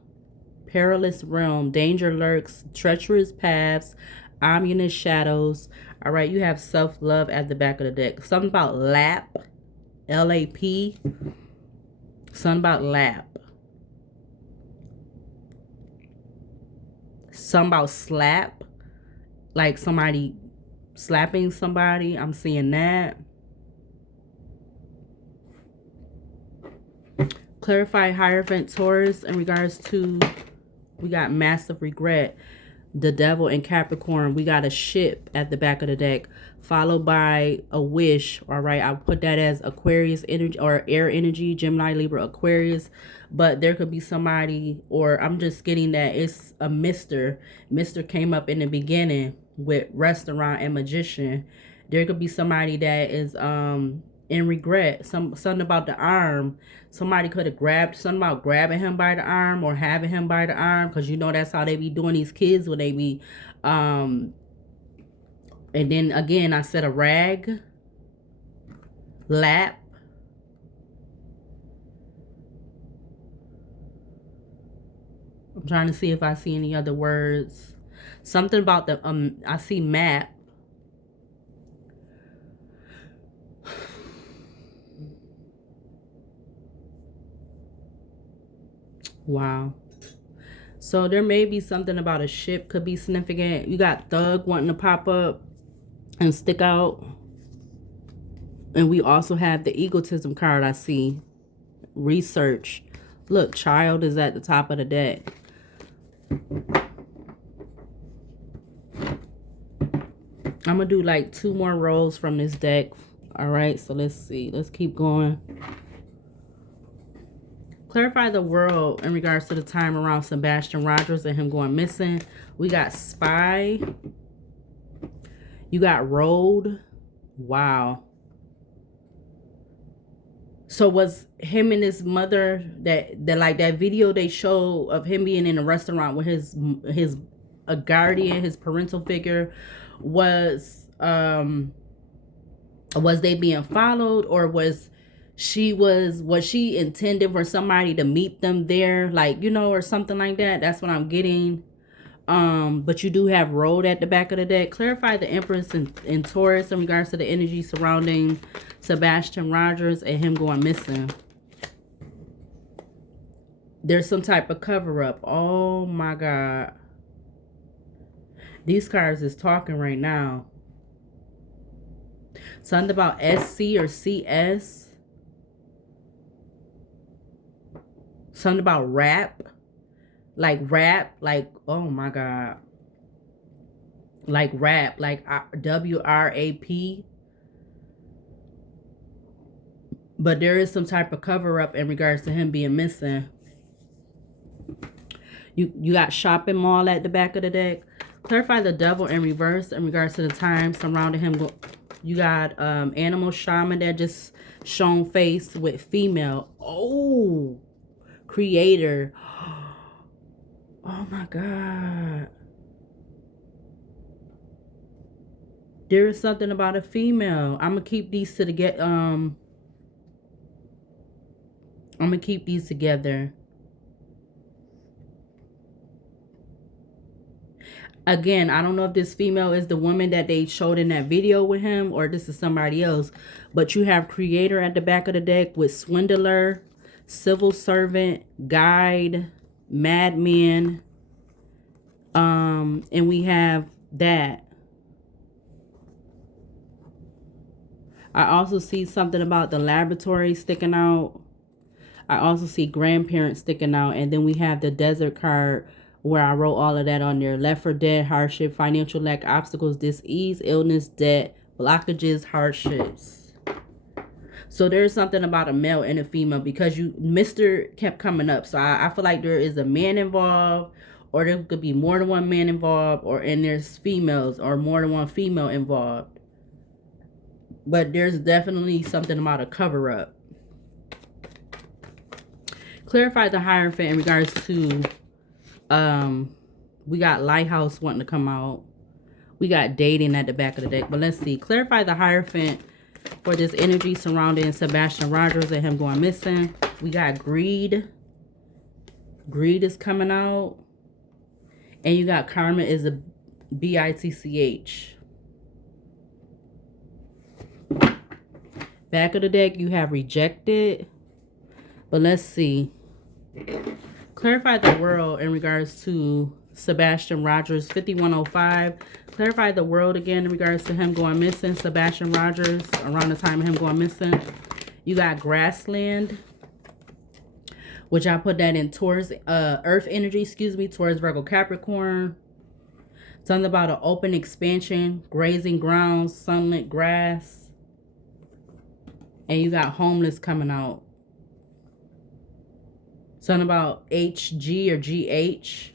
Perilous realm. Danger lurks. Treacherous paths. Ominous shadows. All right, you have self-love at the back of the deck. Something about lap. L-A-P. Something about lap. Something about slap. Like somebody slapping somebody. I'm seeing that. Clarify Hierophant Taurus in regards to, we got massive regret. The Devil in Capricorn. We got a ship at the back of the deck, followed by a wish. All right, I'll put that as Aquarius energy or air energy, Gemini, Libra, Aquarius. But there could be somebody, or I'm just getting that it's a Mr. Mr. came up in the beginning with restaurant and magician. There could be somebody that is in regret. Something about the arm. Somebody could have grabbed, something about grabbing him by the arm or having him by the arm, because you know that's how they be doing these kids when they be and then again I said a rag, lap. I'm trying to see if I see any other words. Something about the I see map. Wow. So there may be something about a ship could be significant. You got thug wanting to pop up and stick out. And we also have the egotism card I see. Research. Look, child is at the top of the deck. I'm going to do like 2 more rolls from this deck. All right, so let's see. Let's keep going. Clarify the world in regards to the time around Sebastian Rogers and him going missing. We got spy. You got road. Wow. So was him and his mother that like that video they show of him being in a restaurant with his a guardian, his parental figure, was they being followed, or was she intended for somebody to meet them there, like, you know, or something like that? That's what I'm getting. But you do have road at the back of the deck. Clarify the Empress in Taurus in regards to the energy surrounding Sebastian Rogers and him going missing. There's some type of cover-up. Oh my God. These cards is talking right now. Something about SC or CS. Something about rap. Like rap. Like, oh my God. Like rap. Like WRAP. But there is some type of cover-up in regards to him being missing. You got shopping mall at the back of the deck. Clarify the Devil in reverse in regards to the time surrounding him. You got animal shaman that just shown face with female. Oh, creator. Oh my God. There is something about a female. I'm gonna keep these to the I'm gonna keep these together. Again, I don't know if this female is the woman that they showed in that video with him, or this is somebody else. But you have creator at the back of the deck with swindler, civil servant, guide, madman. And we have that. I also see something about the laboratory sticking out. I also see grandparents sticking out. And then we have the desert card where I wrote all of that on there. Left for dead, hardship, financial lack, obstacles, dis-ease, illness, debt, blockages, hardships. So there's something about a male and a female, because Mr. kept coming up. So I feel like there is a man involved, or there could be more than one man involved, and there's females or more than one female involved. But there's definitely something about a cover up. Clarify the Hierophant in regards to, we got Lighthouse wanting to come out. We got dating at the back of the deck. But let's see. Clarify the Hierophant for this energy surrounding Sebastian Rogers and him going missing. We got greed. Greed is coming out. And you got karma is a B-I-T-C-H. Back of the deck, you have rejected. But let's see. Clarify the world in regards to Sebastian Rogers, 5105. Clarify the world again in regards to him going missing. Sebastian Rogers, around the time of him going missing. You got grassland, which I put that in towards earth energy, towards Virgo Capricorn. Something about an open expansion, grazing grounds, sunlit grass. And you got homeless coming out. Something about HG or GH.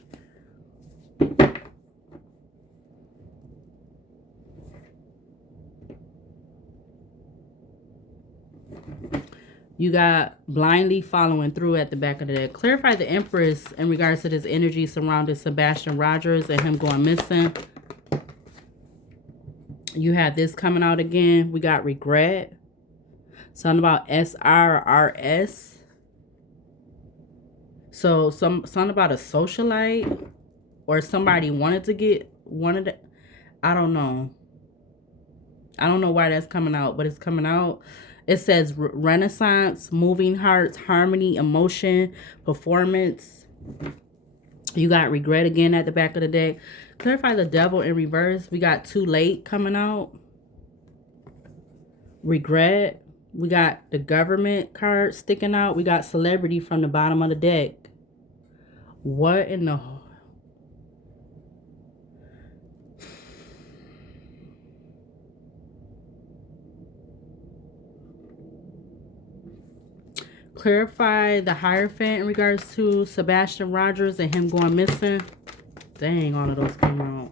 You got blindly following through at the back of the deck. Clarify the Empress in regards to this energy surrounding Sebastian Rogers and him going missing. You have this coming out again. We got regret. Something about SR or RS. So something about a socialite, or somebody wanted to, I don't know. I don't know why that's coming out, but it's coming out. It says Renaissance, moving hearts, harmony, emotion, performance. You got regret again at the back of the deck. Clarify the Devil in reverse. We got too late coming out. Regret. We got the Government card sticking out. We got celebrity from the bottom of the deck. What in the... Clarify the Hierophant in regards to Sebastian Rogers and him going missing. Dang, all of those come out.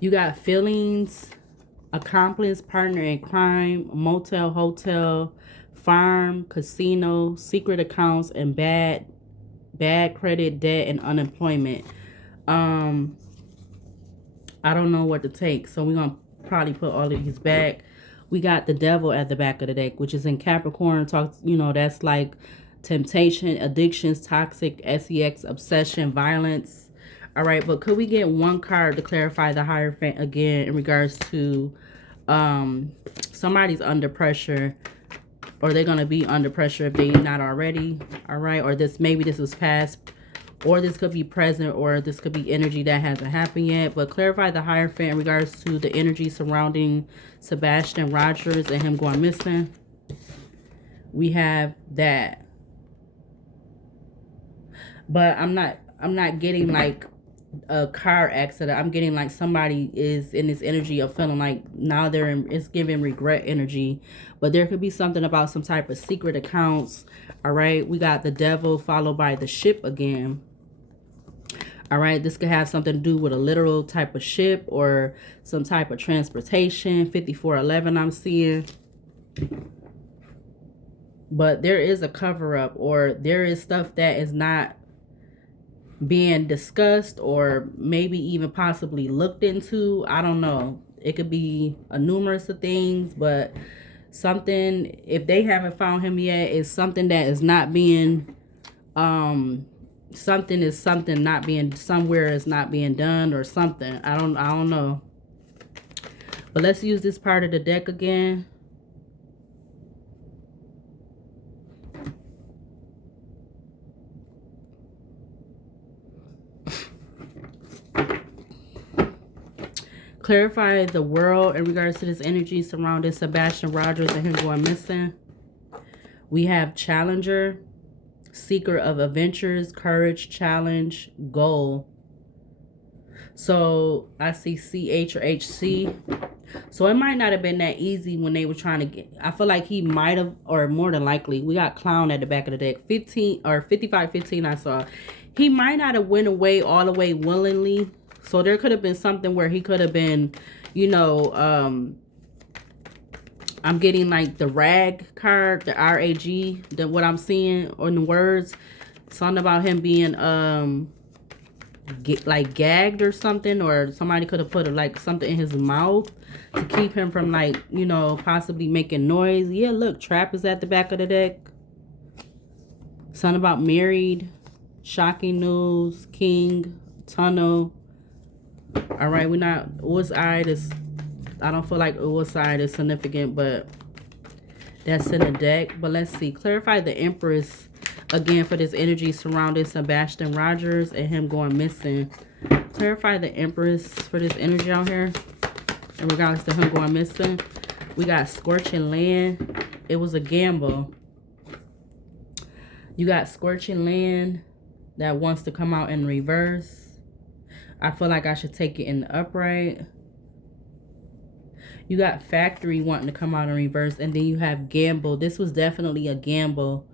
You got feelings, accomplice, partner in crime, motel, hotel, farm, casino, secret accounts, and bad credit, debt, and unemployment. I don't know what to take, so we're gonna probably put all of these back. We got the Devil at the back of the deck, which is in Capricorn. Talks, that's like temptation, addictions, toxic, sex, obsession, violence. All right, but could we get one card to clarify the Hierophant again in regards to somebody's under pressure, or they're going to be under pressure if they're not already. All right, or maybe this was past, or this could be present, or this could be energy that hasn't happened yet. But clarify the Hierophant in regards to the energy surrounding Sebastian Rogers and him going missing. We have that. But I'm not getting like a car accident. I'm getting like somebody is in this energy of feeling like now it's giving regret energy. But there could be something about some type of secret accounts. All right, we got the Devil followed by the Ship again. All right, this could have something to do with a literal type of ship or some type of transportation. 5411 I'm seeing. But there is a cover up, or there is stuff that is not being discussed, or maybe even possibly looked into. I don't know. It could be a numerous of things, but something, if they haven't found him yet, is something that is not being something not being, somewhere is not being done, or something. I don't know. But let's use this part of the deck again. Clarify the world in regards to this energy surrounding Sebastian Rogers and him going missing. We have Challenger, seeker of adventures, courage, challenge, goal. So I see CH or HC. So it might not have been that easy when they were trying to get. I feel like he might have, or more than likely, we got clown at the back of the deck. 15 or 55-15 I saw. He might not have went away all the way willingly. So there could have been something where he could have been, you know, I'm getting like the rag card, the RAG, what I'm seeing on the words. Something about him being like gagged or something, or somebody could have put like something in his mouth to keep him from, like, you know, possibly making noise. Yeah, look, trap is at the back of the deck. Something about married, shocking news, king, tunnel. All right, we're not, what's side is, I don't feel like what side is significant, but that's in the deck. But let's see, clarify the Empress again for this energy surrounding Sebastian Rogers and him going missing. Clarify the Empress for this energy out here in regards to him going missing. We got scorching land. It was a gamble. You got scorching land that wants to come out in reverse. I feel like I should take it in the upright. You got factory wanting to come out in reverse, and then you have gamble. This was definitely a gamble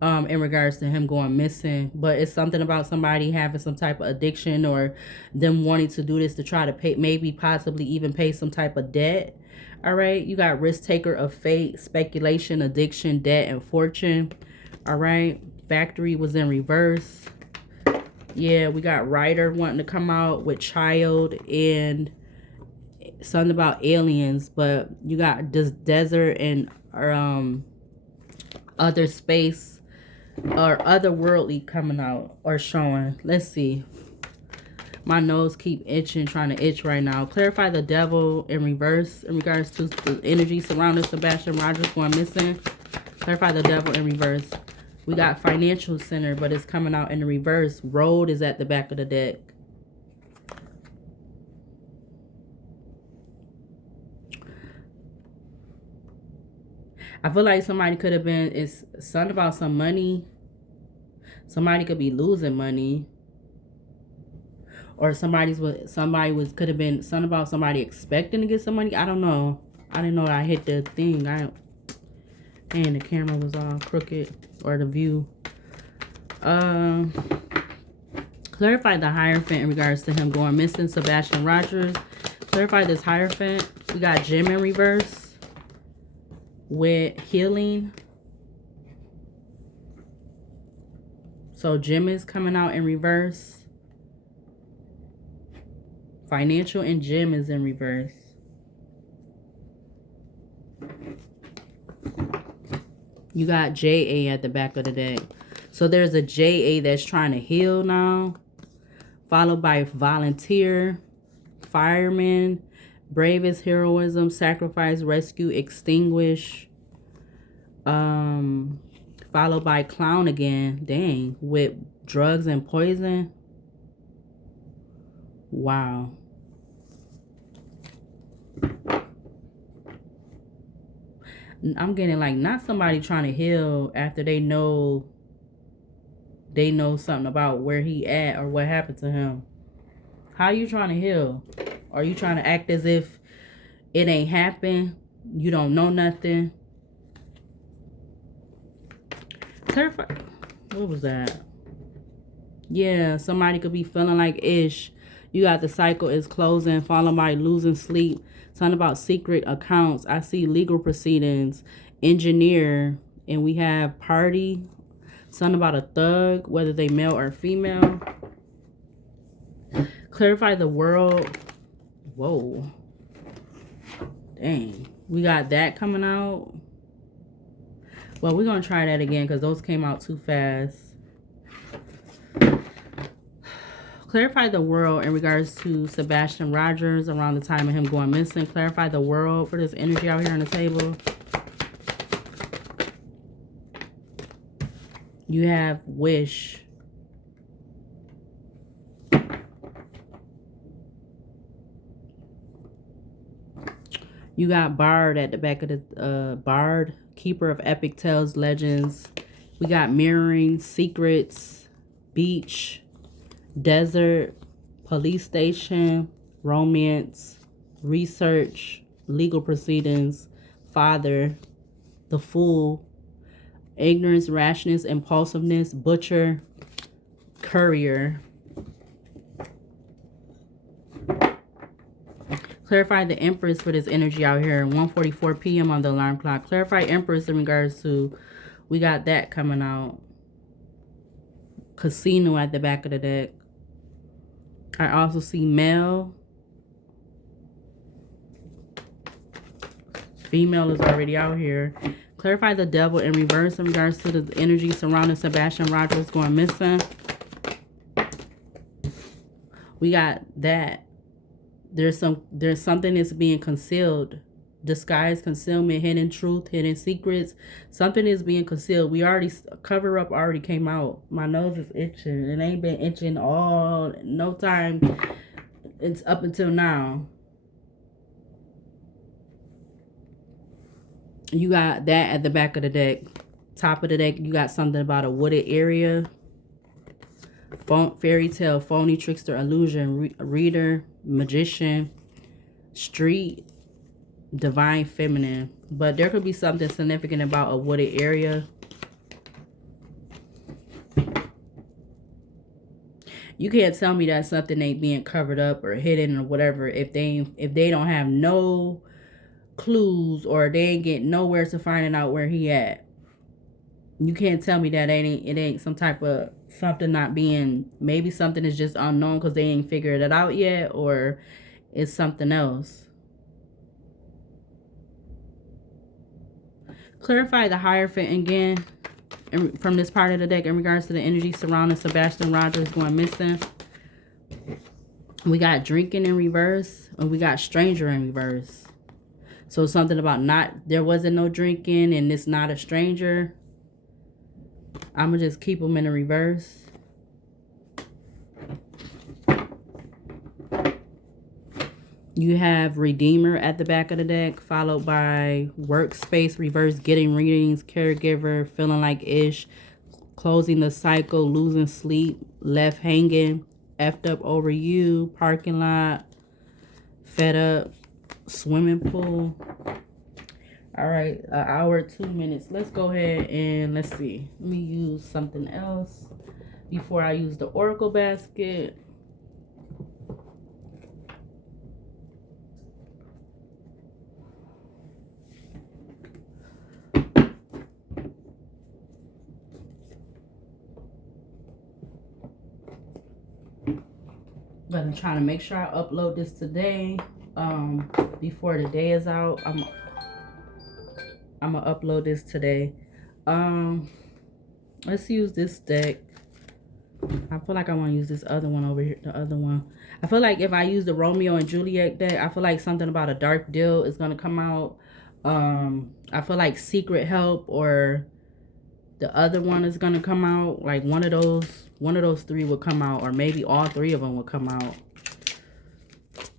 in regards to him going missing, but it's something about somebody having some type of addiction, or them wanting to do this to try to pay, maybe possibly even pay some type of debt. All right, you got risk taker of fate, speculation, addiction, debt, and fortune. All right, factory was in reverse. Yeah, we got writer wanting to come out with child and something about aliens, but you got this desert and other space or otherworldly coming out or showing. Let's see. My nose keep itching, trying to itch right now. Clarify the devil in reverse in regards to the energy surrounding Sebastian Rogers going missing. Clarify the devil in reverse. We got financial center, but it's coming out in the reverse. Road is at the back of the deck. I feel like somebody could have been, it's something about some money. Somebody could be losing money. Or could have been something about somebody expecting to get some money. I don't know. I didn't know I hit the thing. And the camera was all crooked, or the view. Clarify the Hierophant in regards to him going missing. Sebastian Rogers. Clarify this Hierophant. We got Gem in reverse with healing. So Gem is coming out in reverse. Financial and Gem is in reverse. You got JA at the back of the deck. So there's a JA that's trying to heal now. Followed by volunteer, fireman, bravest heroism, sacrifice, rescue, extinguish. Followed by clown again. Dang. With drugs and poison. Wow. I'm getting like not somebody trying to heal after they know something about where he at or what happened to him. How you trying to heal? Are you trying to act as if it ain't happened? You don't know nothing? Clarify. What was that? Yeah, somebody could be feeling like ish. You got the cycle is closing, followed by losing sleep. Something about secret accounts. I see legal proceedings, engineer, and we have party. Something about a thug, whether they male or female. Clarify the world. Whoa. Dang. We got that coming out. Well, we're going to try that again because those came out too fast. Clarify the world in regards to Sebastian Rogers around the time of him going missing. Clarify the world for this energy out here on the table. You have wish. You got Bard at the back of the Bard, keeper of epic tales, legends, We got mirroring, secrets, beach, desert, police station, romance, research, legal proceedings, father, the fool, ignorance, rashness, impulsiveness, butcher, courier. Clarify the Empress for this energy out here. 1:44 p.m. on the alarm clock. Clarify Empress in regards to, we got that coming out. Casino at the back of the deck. I also see male. Female is already out here. Clarify the Devil in reverse in regards to the energy surrounding Sebastian Rogers going missing. We got that. There's something that's being concealed. Disguise, concealment, hidden truth, hidden secrets. Something is being concealed. We already, cover up already came out. My nose is itching. It ain't been itching all, no time. It's up until now. You got that at the back of the deck. Top of the deck, you got something about a wooded area. Fairy tale, phony, trickster, illusion, reader, magician, street, divine feminine. But there could be something significant about a wooded area. You can't tell me that something ain't being covered up or hidden or whatever if they don't have no clues or they ain't get nowhere to finding out where he at. You can't tell me that it ain't some type of something not being, maybe something is just unknown because they ain't figured it out yet, or it's something else. Clarify the Hierophant again from this part of the deck in regards to the energy surrounding Sebastian Rogers going missing. We got drinking in reverse, and we got stranger in reverse. So something about there wasn't no drinking and it's not a stranger. I'm going to just keep them in the reverse. You have Redeemer at the back of the deck, followed by Workspace, reverse, getting readings, caregiver, feeling like ish, closing the cycle, losing sleep, left hanging, effed up over you, parking lot, fed up, swimming pool. All right, an hour, 2 minutes. Let's go ahead and let's see. Let me use something else before I use the Oracle basket. But I'm trying to make sure I upload this today. Before the day is out. I'm gonna upload this today. Let's use this deck. I feel like I want to use this other one over here. The other one. I feel like if I use the Romeo and Juliet deck, I feel like something about a dark deal is gonna come out. I feel like secret help or the other one is gonna come out. Like one of those three will come out, or maybe all three of them will come out.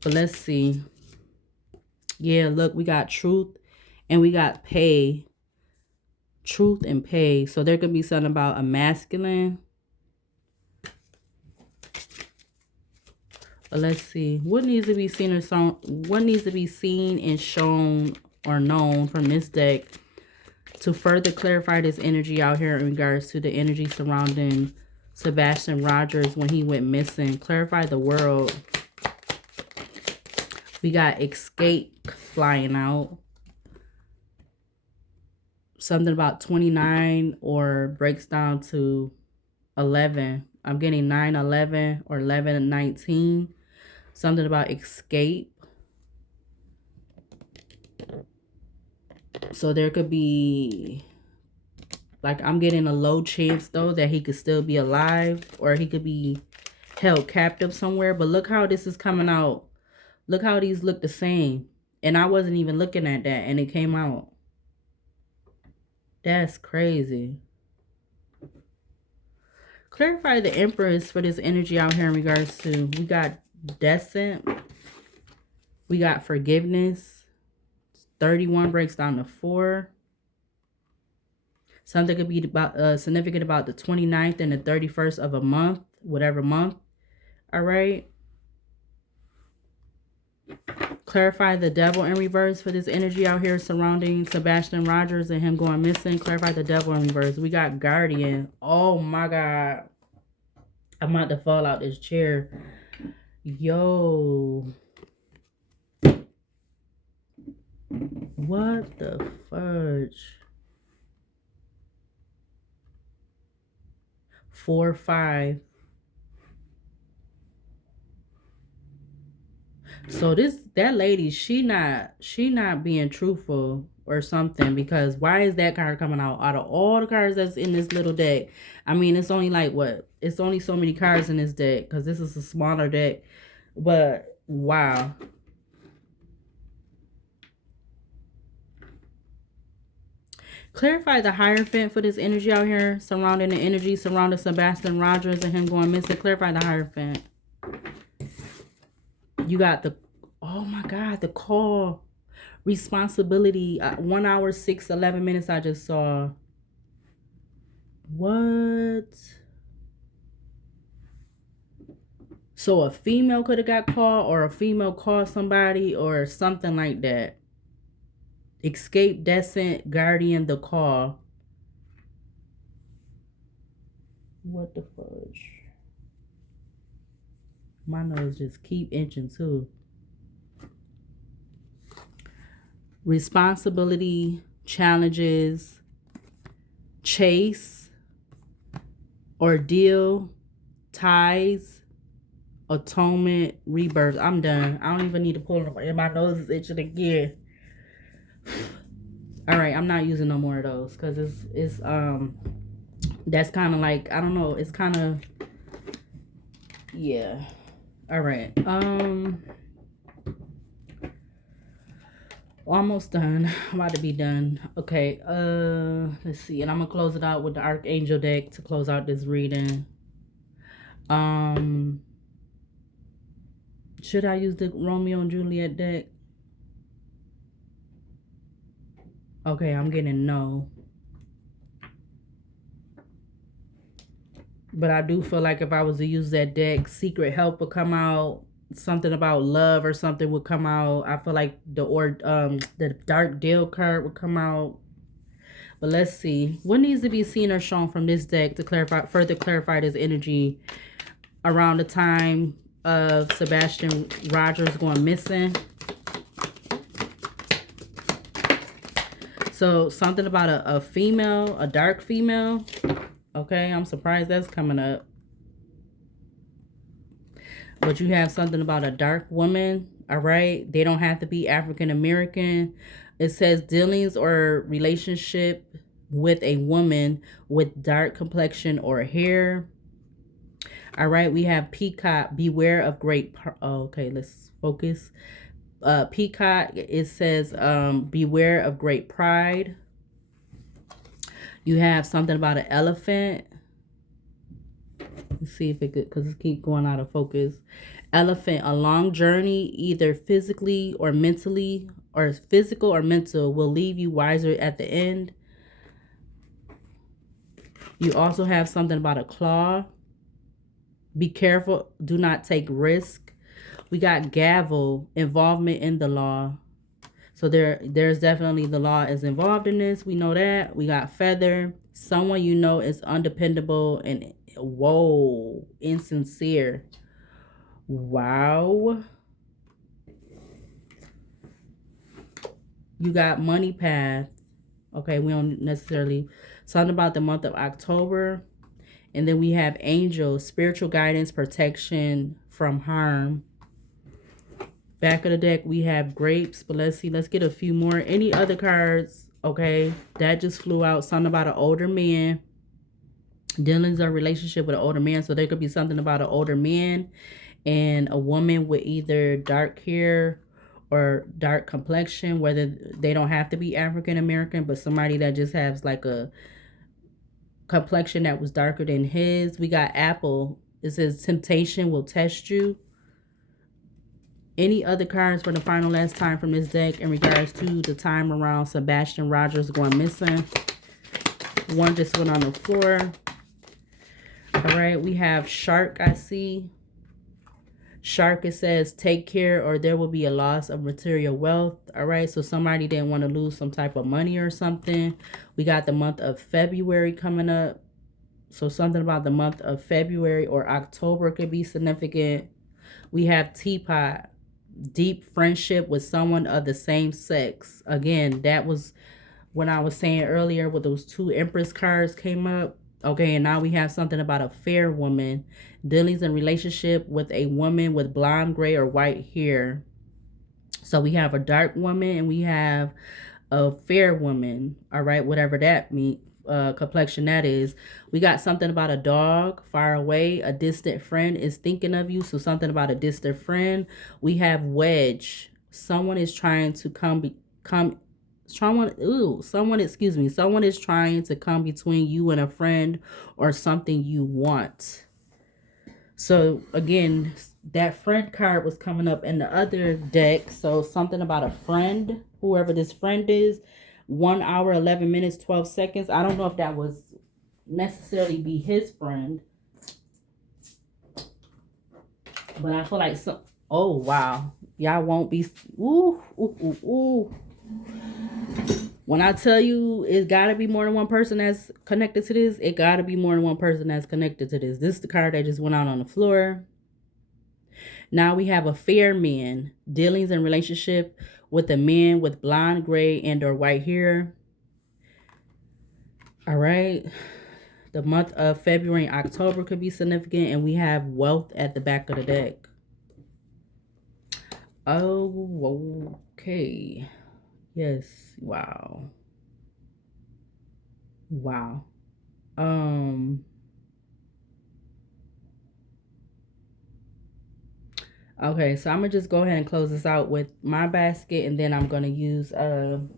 But let's see. Yeah, look, we got truth and we got pay. Truth and pay. So there could be something about a masculine. But let's see. What needs to be seen or shown? What needs to be seen and shown or known from this deck to further clarify this energy out here in regards to the energy surrounding Sebastian Rogers when he went missing? Clarify the world. We got escape flying out. Something about 29 or breaks down to 11. I'm getting 9, 11 or 11 and 19. Something about escape. So there could be, like, I'm getting a low chance though that he could still be alive or he could be held captive somewhere. But look how this is coming out. Look how these look the same. And I wasn't even looking at that and it came out. That's crazy. Clarify the Empress for this energy out here in regards to, we got descent. We got forgiveness. 31 breaks down to 4. Something could be about significant about the 29th and the 31st of a month, whatever month. All right. Clarify the devil in reverse for this energy out here surrounding Sebastian Rogers and him going missing. Clarify the devil in reverse. We got guardian. Oh my God. I'm about to fall out this chair. Yo. What the fudge? 4, 5. So that lady, she not being truthful or something, because why is that card coming out of all the cards that's in this little deck? I mean, it's only like what? It's only so many cards in this deck because this is a smaller deck. But wow. Clarify the Hierophant for this energy out here surrounding the energy surrounding Sebastian Rogers and him going missing. Clarify the Hierophant. You got the, oh my God, the call. Responsibility. 1 hour, 6, 11 minutes I just saw. What? So a female could have got called, or a female called somebody, or something like that. Escape, descent, guardian, the call. What the fudge? My nose just keep inching too. Responsibility, challenges, chase, ordeal, ties, atonement, rebirth. I'm done. I don't even need to pull it. My nose is itching again. All right, I'm not using no more of those because it's that's kind of like, I don't know, it's kind of, yeah. All right, almost done. I'm about to be done. Okay, let's see, and I'm gonna close it out with the Archangel deck to close out this reading. Should I use the Romeo and Juliet deck? Okay, I'm getting no. But I do feel like if I was to use that deck, Secret Help would come out. Something about love or something would come out. I feel like the Dark Deal card would come out. But let's see. What needs to be seen or shown from this deck to further clarify this energy around the time of Sebastian Rogers going missing? So something about a female, a dark female. Okay, I'm surprised that's coming up. But you have something about a dark woman, all right? They don't have to be African American. It says dealings or relationship with a woman with dark complexion or hair. All right, we have Peacock, beware of great... okay, let's focus. Peacock, it says beware of great pride. You have something about an elephant. Let's see if it could, because it keeps going out of focus. Elephant, a long journey, either physically or mentally, or physical or mental, will leave you wiser at the end. You also have something about a claw. Be careful, do not take risk. We got gavel, involvement in the law. So there's definitely the law is involved in this. We know that. We got feather. Someone you know is undependable and, whoa, insincere. Wow. You got money path. Okay, we don't necessarily. Something about the month of October. And then we have angels, spiritual guidance, protection from harm. Back of the deck, we have grapes, but let's see. Let's get a few more. Any other cards? Okay, that just flew out. Something about an older man. Dealings or relationship with an older man. So there could be something about an older man and a woman with either dark hair or dark complexion, whether they don't have to be African American, but somebody that just has like a complexion that was darker than his. We got apple. It says temptation will test you. Any other cards for the final last time from this deck in regards to the time around Sebastian Rogers going missing? One just went on the floor. All right, we have shark, I see. Shark, it says, take care or there will be a loss of material wealth. All right, so somebody didn't want to lose some type of money or something. We got the month of February coming up. So something about the month of February or October could be significant. We have teapot, deep friendship with someone of the same sex. Again, that was when I was saying earlier with those two Empress cards came up. Okay, and now we have something about a fair woman. Dealings in relationship with a woman with blonde, gray, or white hair. So we have a dark woman and we have a fair woman. All right, whatever that means. Complexion that is. We got something about a dog far away. A distant friend is thinking of you. So something about a distant friend. We have wedge. Someone is trying to someone is trying to come between you and a friend or something you want. So again, that friend card was coming up in the other deck. So something about a friend, whoever this friend is. 1 hour, 11 minutes, 12 seconds. I don't know if that was necessarily be his friend. But I feel like some... Oh, wow. Y'all won't be... Ooh, ooh, ooh, ooh. When I tell you it got to be more than one person that's connected to this, it got to be more than one person that's connected to this. This is the card that just went out on the floor. Now we have a fair man. Dealings in relationship with a man with blonde, gray, and or white hair. All right. The month of February and October could be significant. And we have wealth at the back of the deck. Oh, okay. Yes. Wow. Wow. Okay, so I'm gonna just go ahead and close this out with my basket, and then I'm gonna use the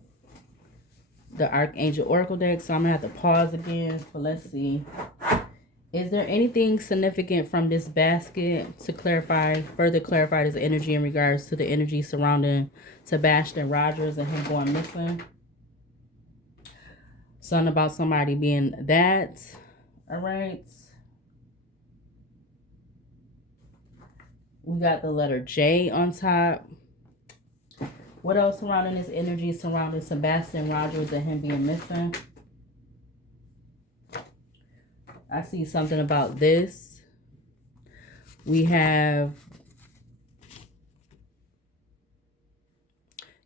Archangel Oracle deck. So I'm gonna have to pause again. But let's see. Is there anything significant from this basket to further clarify this energy in regards to the energy surrounding Sebastian Rogers and him going missing? Something about somebody being that. All right. We got the letter J on top. What else surrounding this energy surrounding Sebastian Rogers and him being missing? I see something about this. We have...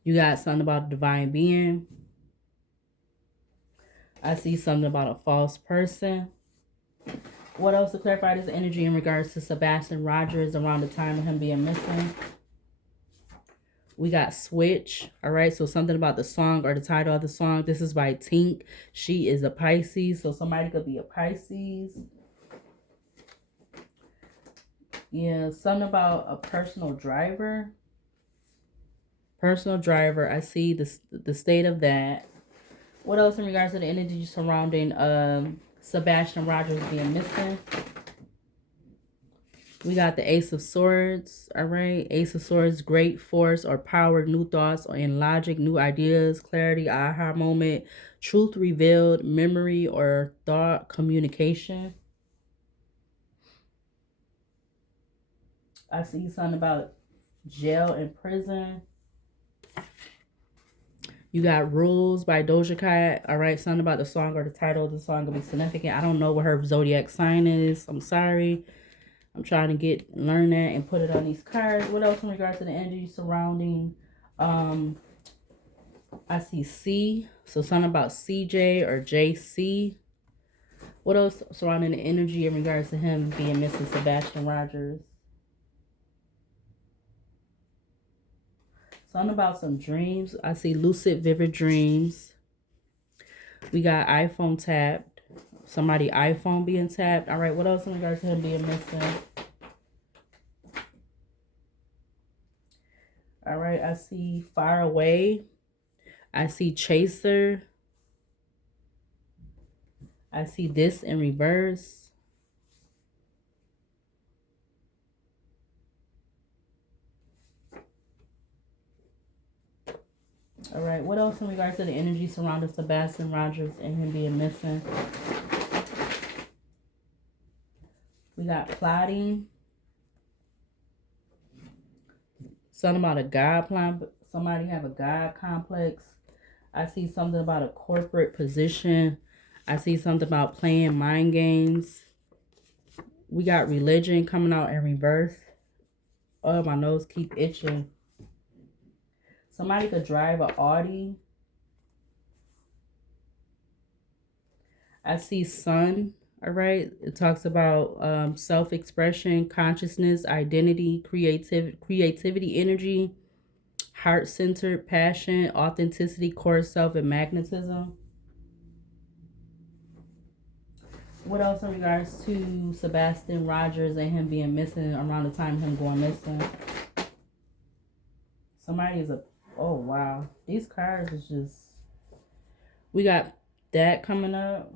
You got something about divine being. I see something about a false person. What else to clarify this energy in regards to Sebastian Rogers around the time of him being missing? We got switch. All right, so something about the song or the title of the song. This is by Tink. She is a Pisces, so somebody could be a Pisces. Yeah, something about a personal driver. Personal driver. I see the state of that. What else in regards to the energy surrounding Sebastian Rogers being missing? We got the Ace of Swords. All right. Ace of Swords, great force or power, new thoughts and logic, new ideas, clarity, aha moment, truth revealed, memory or thought, communication. I see something about jail and prison. You got Rules by Doja Cat. All right. Something about the song or the title of the song will be significant. I don't know what her zodiac sign is. I'm sorry. I'm trying to learn that and put it on these cards. What else in regards to the energy surrounding? I see C. So something about CJ or JC. What else surrounding the energy in regards to him being missing, Sebastian Rogers? Something about some dreams. I see lucid, vivid dreams. We got iPhone tapped. Somebody iPhone being tapped. All right, what else in regards to him being missing? All right, I see far away. I see chaser. I see this in reverse. All right, what else in regards to the energy surrounding Sebastian Rogers and him being missing? We got plotting. Something about a God plan. Somebody have a God complex. I see something about a corporate position. I see something about playing mind games. We got religion coming out in reverse. Oh, my nose keep itching. Somebody could drive an Audi. I see sun. All right. It talks about self-expression, consciousness, identity, creativity, energy, heart-centered, passion, authenticity, core self, and magnetism. What else in regards to Sebastian Rogers and him being missing around the time him going missing? Somebody is oh wow. These cards is just, we got that coming up.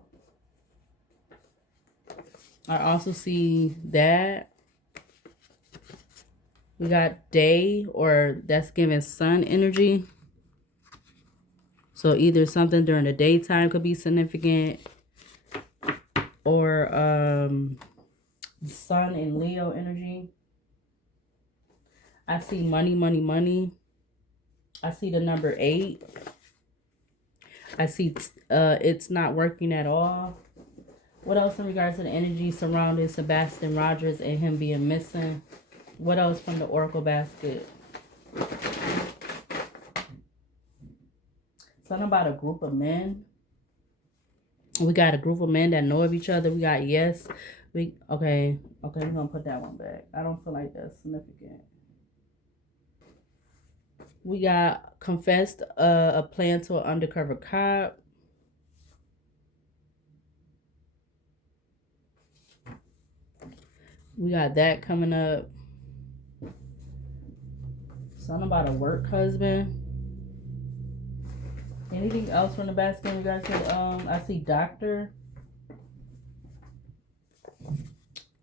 I also see that. We got day, or that's giving sun energy. So either something during the daytime could be significant, or sun and Leo energy. I see money, money, money. I see the number 8. I see it's not working at all. What else in regards to the energy surrounding Sebastian Rogers and him being missing? What else from the Oracle basket? Something about a group of men. We got a group of men that know of each other. We got yes. Okay, we're gonna put that one back. I don't feel like that's significant. We got confessed a plan to an undercover cop. We got that coming up. Something about a work husband. Anything else from the basket in regards to I see doctor.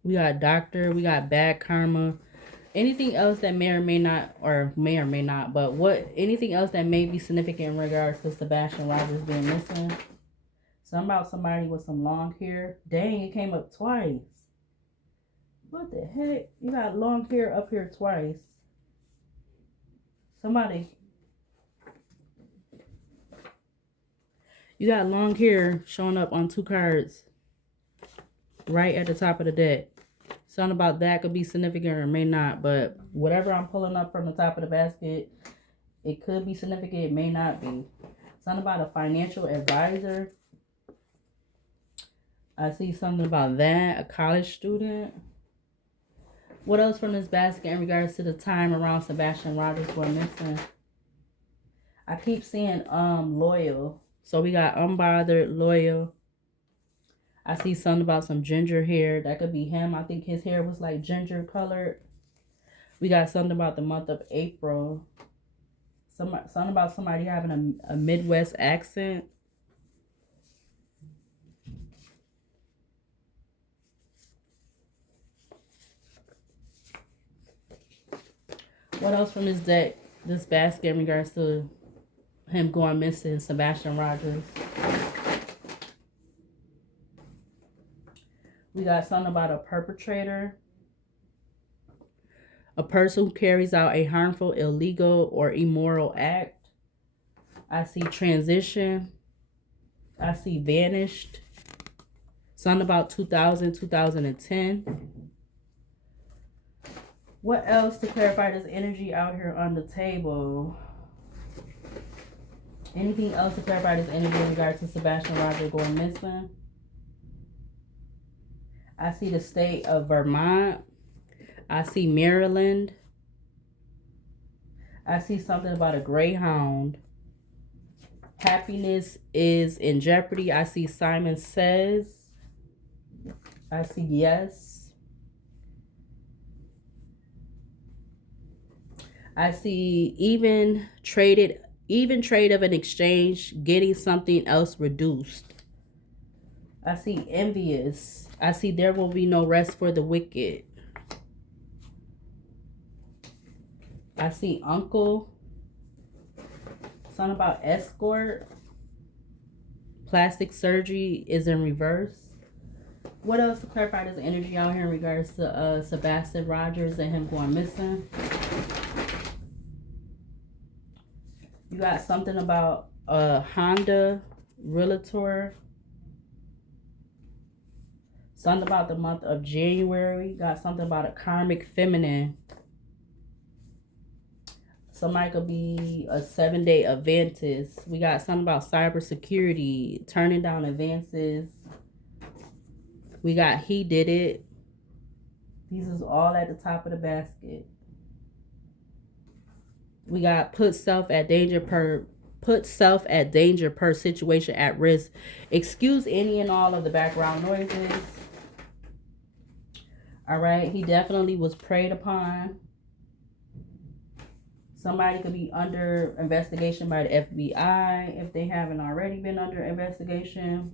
We got doctor. We got bad karma. Anything else that may or may not, but anything else that may be significant in regards to Sebastian Rogers being missing? Something about somebody with some long hair. Dang, it came up twice. What the heck? You got long hair up here twice. Somebody. You got long hair showing up on 2 cards. Right at the top of the deck. Something about that could be significant or may not. But whatever I'm pulling up from the top of the basket, it could be significant. It may not be. Something about a financial advisor. I see something about that. A college student. What else from this basket in regards to the time around Sebastian Rogers going missing? I keep seeing loyal. So we got unbothered, loyal. I see something about some ginger hair. That could be him. I think his hair was like ginger colored. We got something about the month of April. Something about somebody having a Midwest accent. What else from this deck, this basket in regards to him going missing, Sebastian Rogers? We got something about a perpetrator. A person who carries out a harmful, illegal, or immoral act. I see transition. I see vanished. Something about 2000, 2010. What else to clarify this energy out here on the table? Anything else to clarify this energy in regards to Sebastian Rogers going missing? I see the state of Vermont. I see Maryland. I see something about a greyhound. Happiness is in jeopardy. I see Simon Says. I see yes. I see even trade of an exchange, getting something else reduced. I see envious. I see there will be no rest for the wicked. I see uncle. Something about escort. Plastic surgery is in reverse. What else to clarify this energy out here in regards to Sebastian Rogers and him going missing? You got something about Honda Realtor. Something about the month of January. You got something about a karmic feminine. Somebody could be a 7-day Adventist. We got something about cybersecurity, turning down advances. We got he did it. These is all at the top of the basket. We got put self at danger per situation at risk. Excuse any and all of the background noises. All right, he definitely was preyed upon. Somebody could be under investigation by the FBI if they haven't already been under investigation.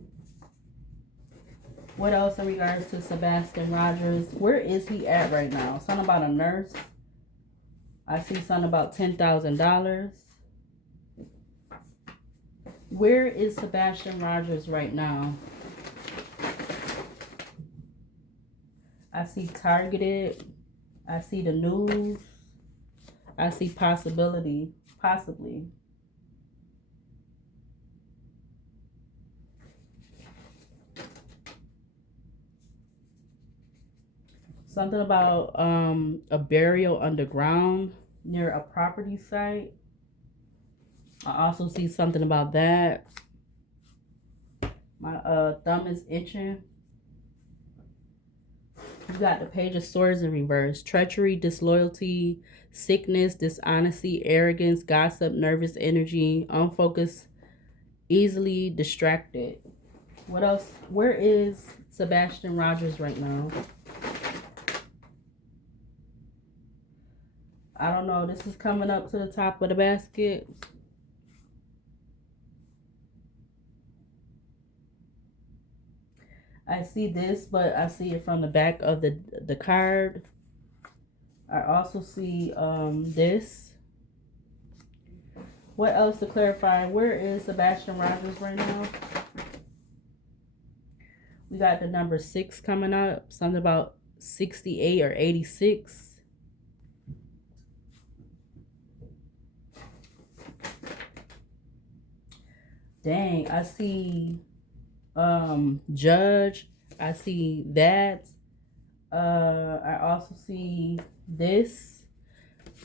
What else in regards to Sebastian Rogers? Where is he at right now? Something about a nurse. I see something about $10,000. Where is Sebastian Rogers right now? I see targeted. I see the news. I see possibly. Something about a burial underground near a property site. I also see something about that. My thumb is itching. You got the Page of Swords in reverse. Treachery, disloyalty, sickness, dishonesty, arrogance, gossip, nervous energy, unfocused, easily distracted. What else? Where is Sebastian Rogers right now? I don't know. This is coming up to the top of the basket. I see this, but I see it from the back of the card. I also see this. What else to clarify? Where is Sebastian Rogers right now? We got the number 6 coming up. Something about 68 or 86. Dang, I see judge. I see that. I also see this.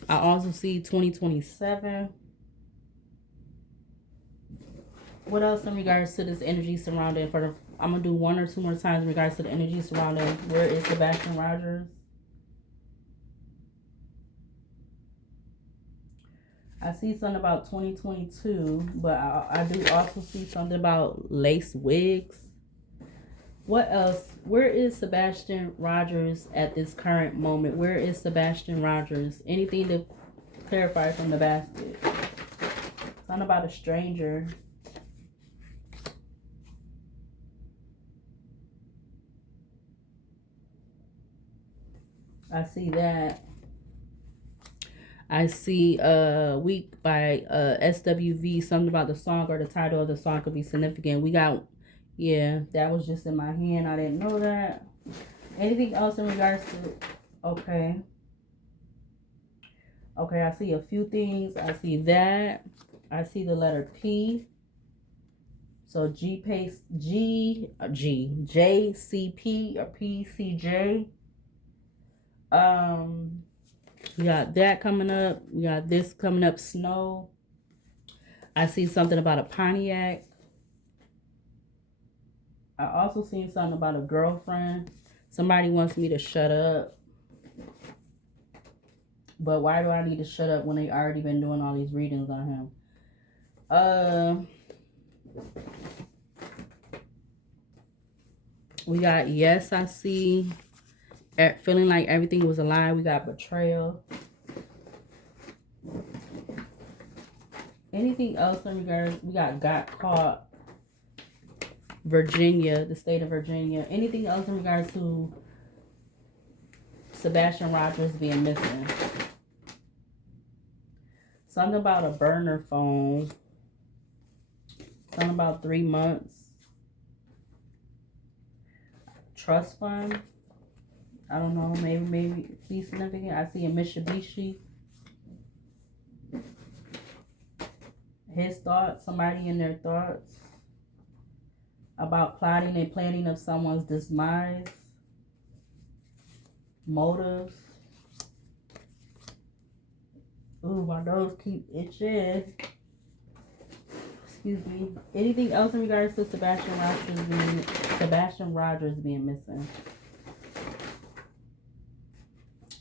I also see 2027. What else in regards to this energy surrounding I'm gonna do 1 or 2 more times in regards to the energy surrounding where is Sebastian Rogers? I see something about 2022, but I do also see something about lace wigs. What else? Where is Sebastian Rogers at this current moment? Where is Sebastian Rogers? Anything to clarify from the basket? Something about a stranger. I see that. I see Week by SWV. Something about the song or the title of the song could be significant. We got, yeah, that was just in my hand. I didn't know that. Anything else in regards to, okay. Okay, I see a few things. I see that. I see the letter P. So JCP or PCJ. We got that coming up. We got this coming up, snow. I see something about a Pontiac. I also seen something about a girlfriend. Somebody wants me to shut up. But why do I need to shut up when they already been doing all these readings on him? We got yes, I see. Feeling like everything was a lie. We got betrayal. Anything else in regards? We got caught. Virginia, the state of Virginia. Anything else in regards to Sebastian Rogers being missing? Something about a burner phone. Something about 3 months. Trust fund. I don't know. Maybe be significant. I see a Mitsubishi. His thoughts. Somebody in their thoughts. About plotting and planning of someone's demise. Motives. Ooh, my nose keep itching. Excuse me. Anything else in regards to Sebastian Rogers being missing?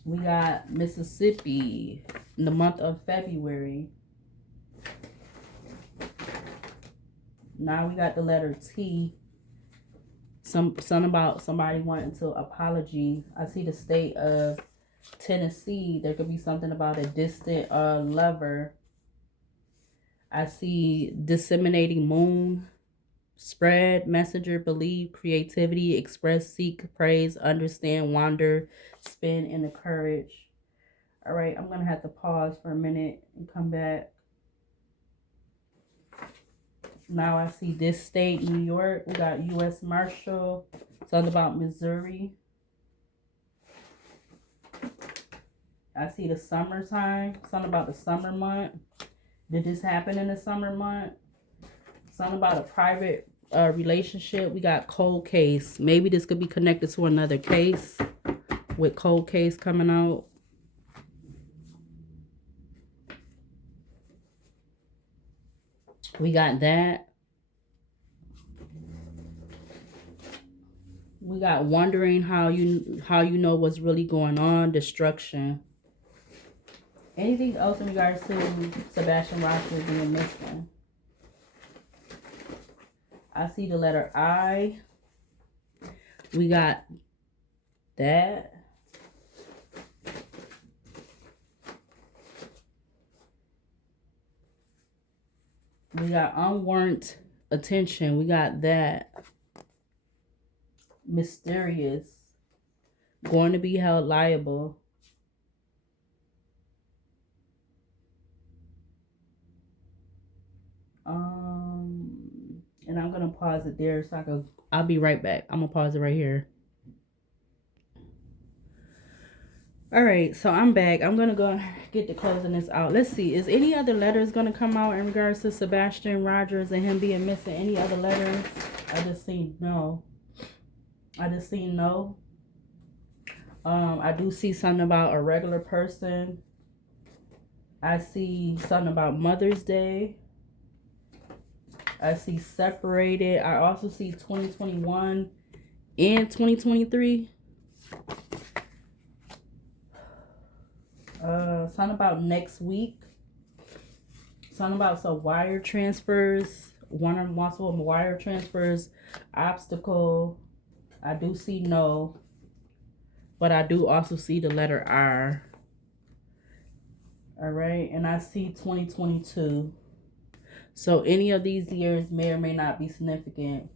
We got Mississippi in the month of February. Now we got the letter T. Something about somebody wanting to apology. I see the state of Tennessee. There could be something about a distant lover. I see disseminating moon, spread, messenger, believe, creativity, express, seek, praise, understand, wander, spin, and the courage. All right, I'm going to have to pause for a minute and come back. Now I see this state, New York. We got U.S. Marshal. Something about Missouri. I see the summertime. Something about the summer month. Did this happen in the summer month? Something about a private relationship. We got cold case. Maybe this could be connected to another case with cold case coming out. We got that. We got wondering how you know what's really going on. Destruction. Anything else in regards to Sebastian Rogers being missing? I see the letter I. We got that. We got unwarranted attention. We got that. Mysterious. Going to be held liable. And I'm gonna pause it there so I'll be right back. I'm gonna pause it right here. All right, so I'm back. I'm gonna go get to closing this out. Let's see, is any other letters gonna come out in regards to Sebastian Rogers and him being missing? Any other letters? I just seen no. I do see something about a regular person. I see something about Mother's Day. I see separated. I also see 2021 and 2023. Something about next week. Something about some wire transfers. One or multiple wire transfers. Obstacle. I do see no. But I do also see the letter R. All right. And I see 2022. So any of these years may or may not be significant.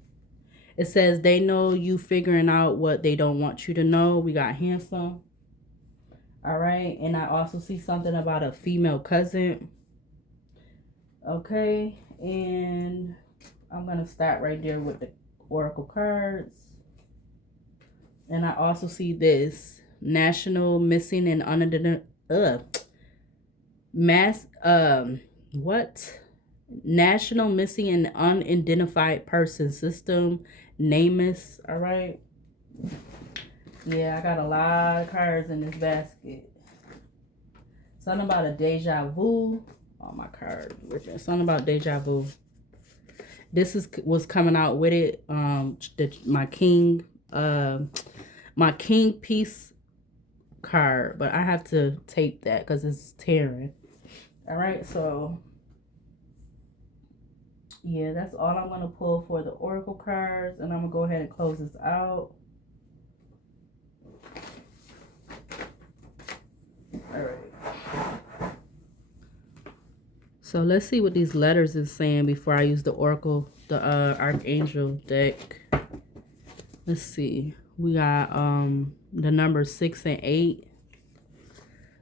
It says they know you figuring out what they don't want you to know. We got handsome. All right. And I also see something about a female cousin. Okay. And I'm going to start right there with the oracle cards. And I also see this. National missing and National missing and unidentified person system. NamUs. All right. Yeah, I got a lot of cards in this basket. Something about a deja vu. Oh, my card. Something about deja vu. This was coming out with it. My king piece card, but I have to tape that because it's tearing. All right, so yeah, that's all I'm going to pull for the oracle cards, and I'm going to go ahead and close this out. All right. So let's see what these letters is saying before I use the oracle, the archangel deck. Let's see. We got the numbers 6 and 8.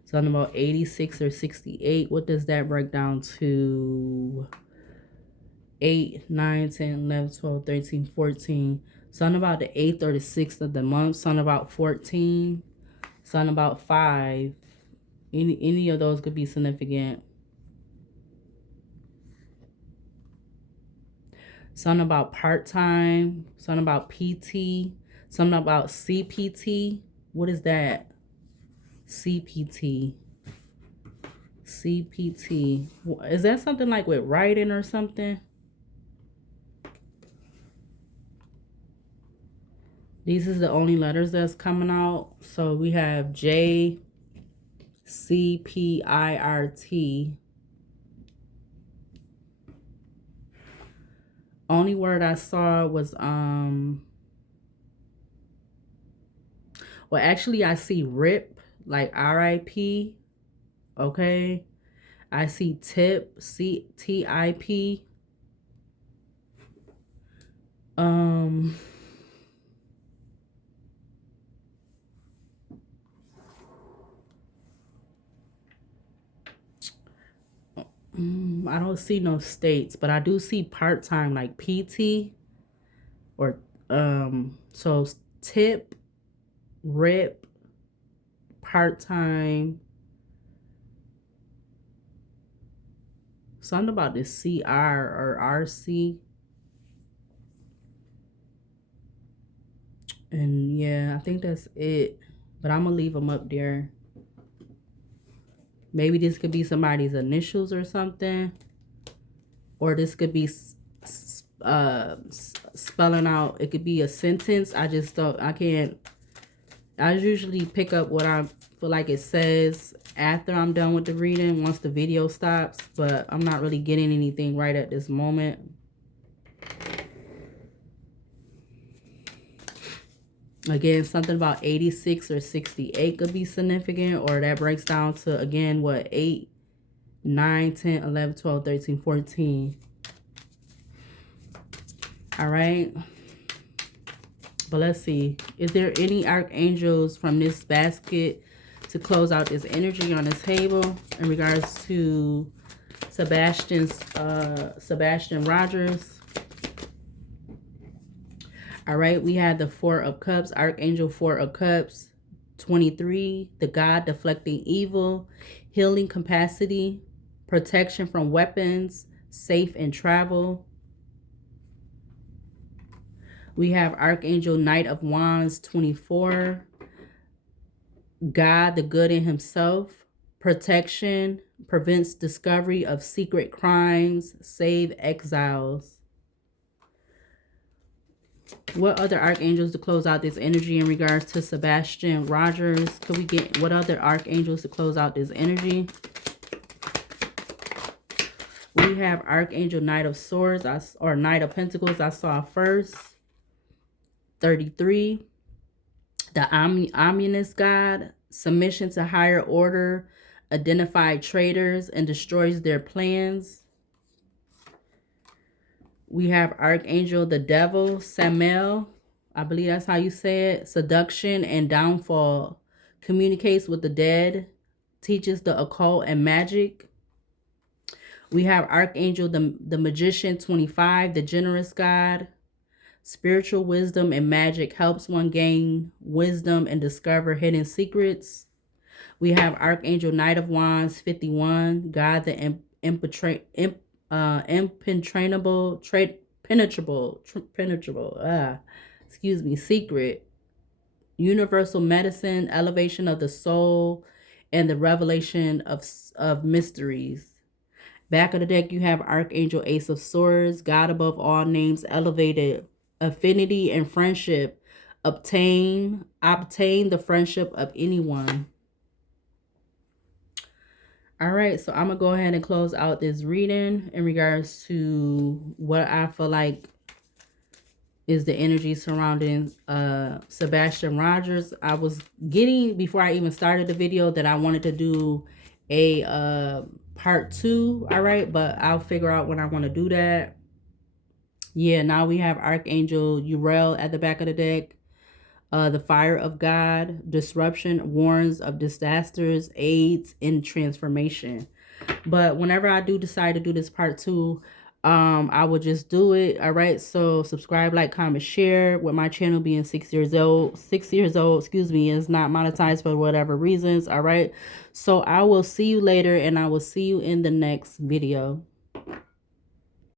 Something about 86 or 68. What does that break down to? 8, 9, 10, 11, 12, 13, 14. Something about the 8th or the 6th of the month. Something about 14. Something about 5. Any of those could be significant. Something about part-time. Something about PT. Something about CPT. What is that? CPT. CPT. Is that something like with writing or something? These is the only letters that's coming out. So we have J, C, P, I, R, T. Only word I saw was well, actually I see RIP, like RIP. Okay. I see tip, CTIP. I don't see no states, but I do see part-time like PT or so tip, rip, part-time. Something about this CR or RC. And yeah, I think that's it. But I'm gonna leave them up there. Maybe this could be somebody's initials or something. Or this could be spelling out. It could be a sentence. I can't. I usually pick up what I feel like it says after I'm done with the reading, once the video stops. But I'm not really getting anything right at this moment. Again, something about 86 or 68 could be significant. Or that breaks down to, again, what, 8, 9, 10, 11, 12, 13, 14. All right. But let's see. Is there any archangels from this basket to close out this energy on this table in regards to Sebastian Rogers? All right, we had the 4 of Cups, Archangel 4 of Cups, 23, the God deflecting evil, healing capacity, protection from weapons, safe in travel. We have Archangel Knight of Wands, 24, God the good in himself, protection, prevents discovery of secret crimes, save exiles. What other archangels to close out this energy in regards to Sebastian Rogers? Could we get what other archangels to close out this energy? We have Archangel Knight of Swords or Knight of Pentacles. I saw first. 33. The Ominous God. Submission to higher order. Identified traitors and destroys their plans. We have Archangel the Devil, Samael. I believe that's how you say it. Seduction and downfall. Communicates with the dead. Teaches the occult and magic. We have Archangel the Magician, 25. The Generous God. Spiritual wisdom and magic. Helps one gain wisdom and discover hidden secrets. We have Archangel Knight of Wands, 51. God the impenetrable, secret, universal medicine, elevation of the soul, and the revelation of mysteries. Back of the deck, you have Archangel Ace of Swords, God above all names, elevated affinity and friendship. Obtain the friendship of anyone. All right, so I'm going to go ahead and close out this reading in regards to what I feel like is the energy surrounding Sebastian Rogers. I was getting, before I even started the video, that I wanted to do a part 2, all right? But I'll figure out when I want to do that. Yeah, now we have Archangel Uriel at the back of the deck. The fire of God, disruption, warns of disasters, aids in transformation. But whenever I do decide to do this part 2, I will just do it. All right. So subscribe, like, comment, share. With my channel being 6 years old, excuse me, is not monetized for whatever reasons. All right. So I will see you later, and I will see you in the next video.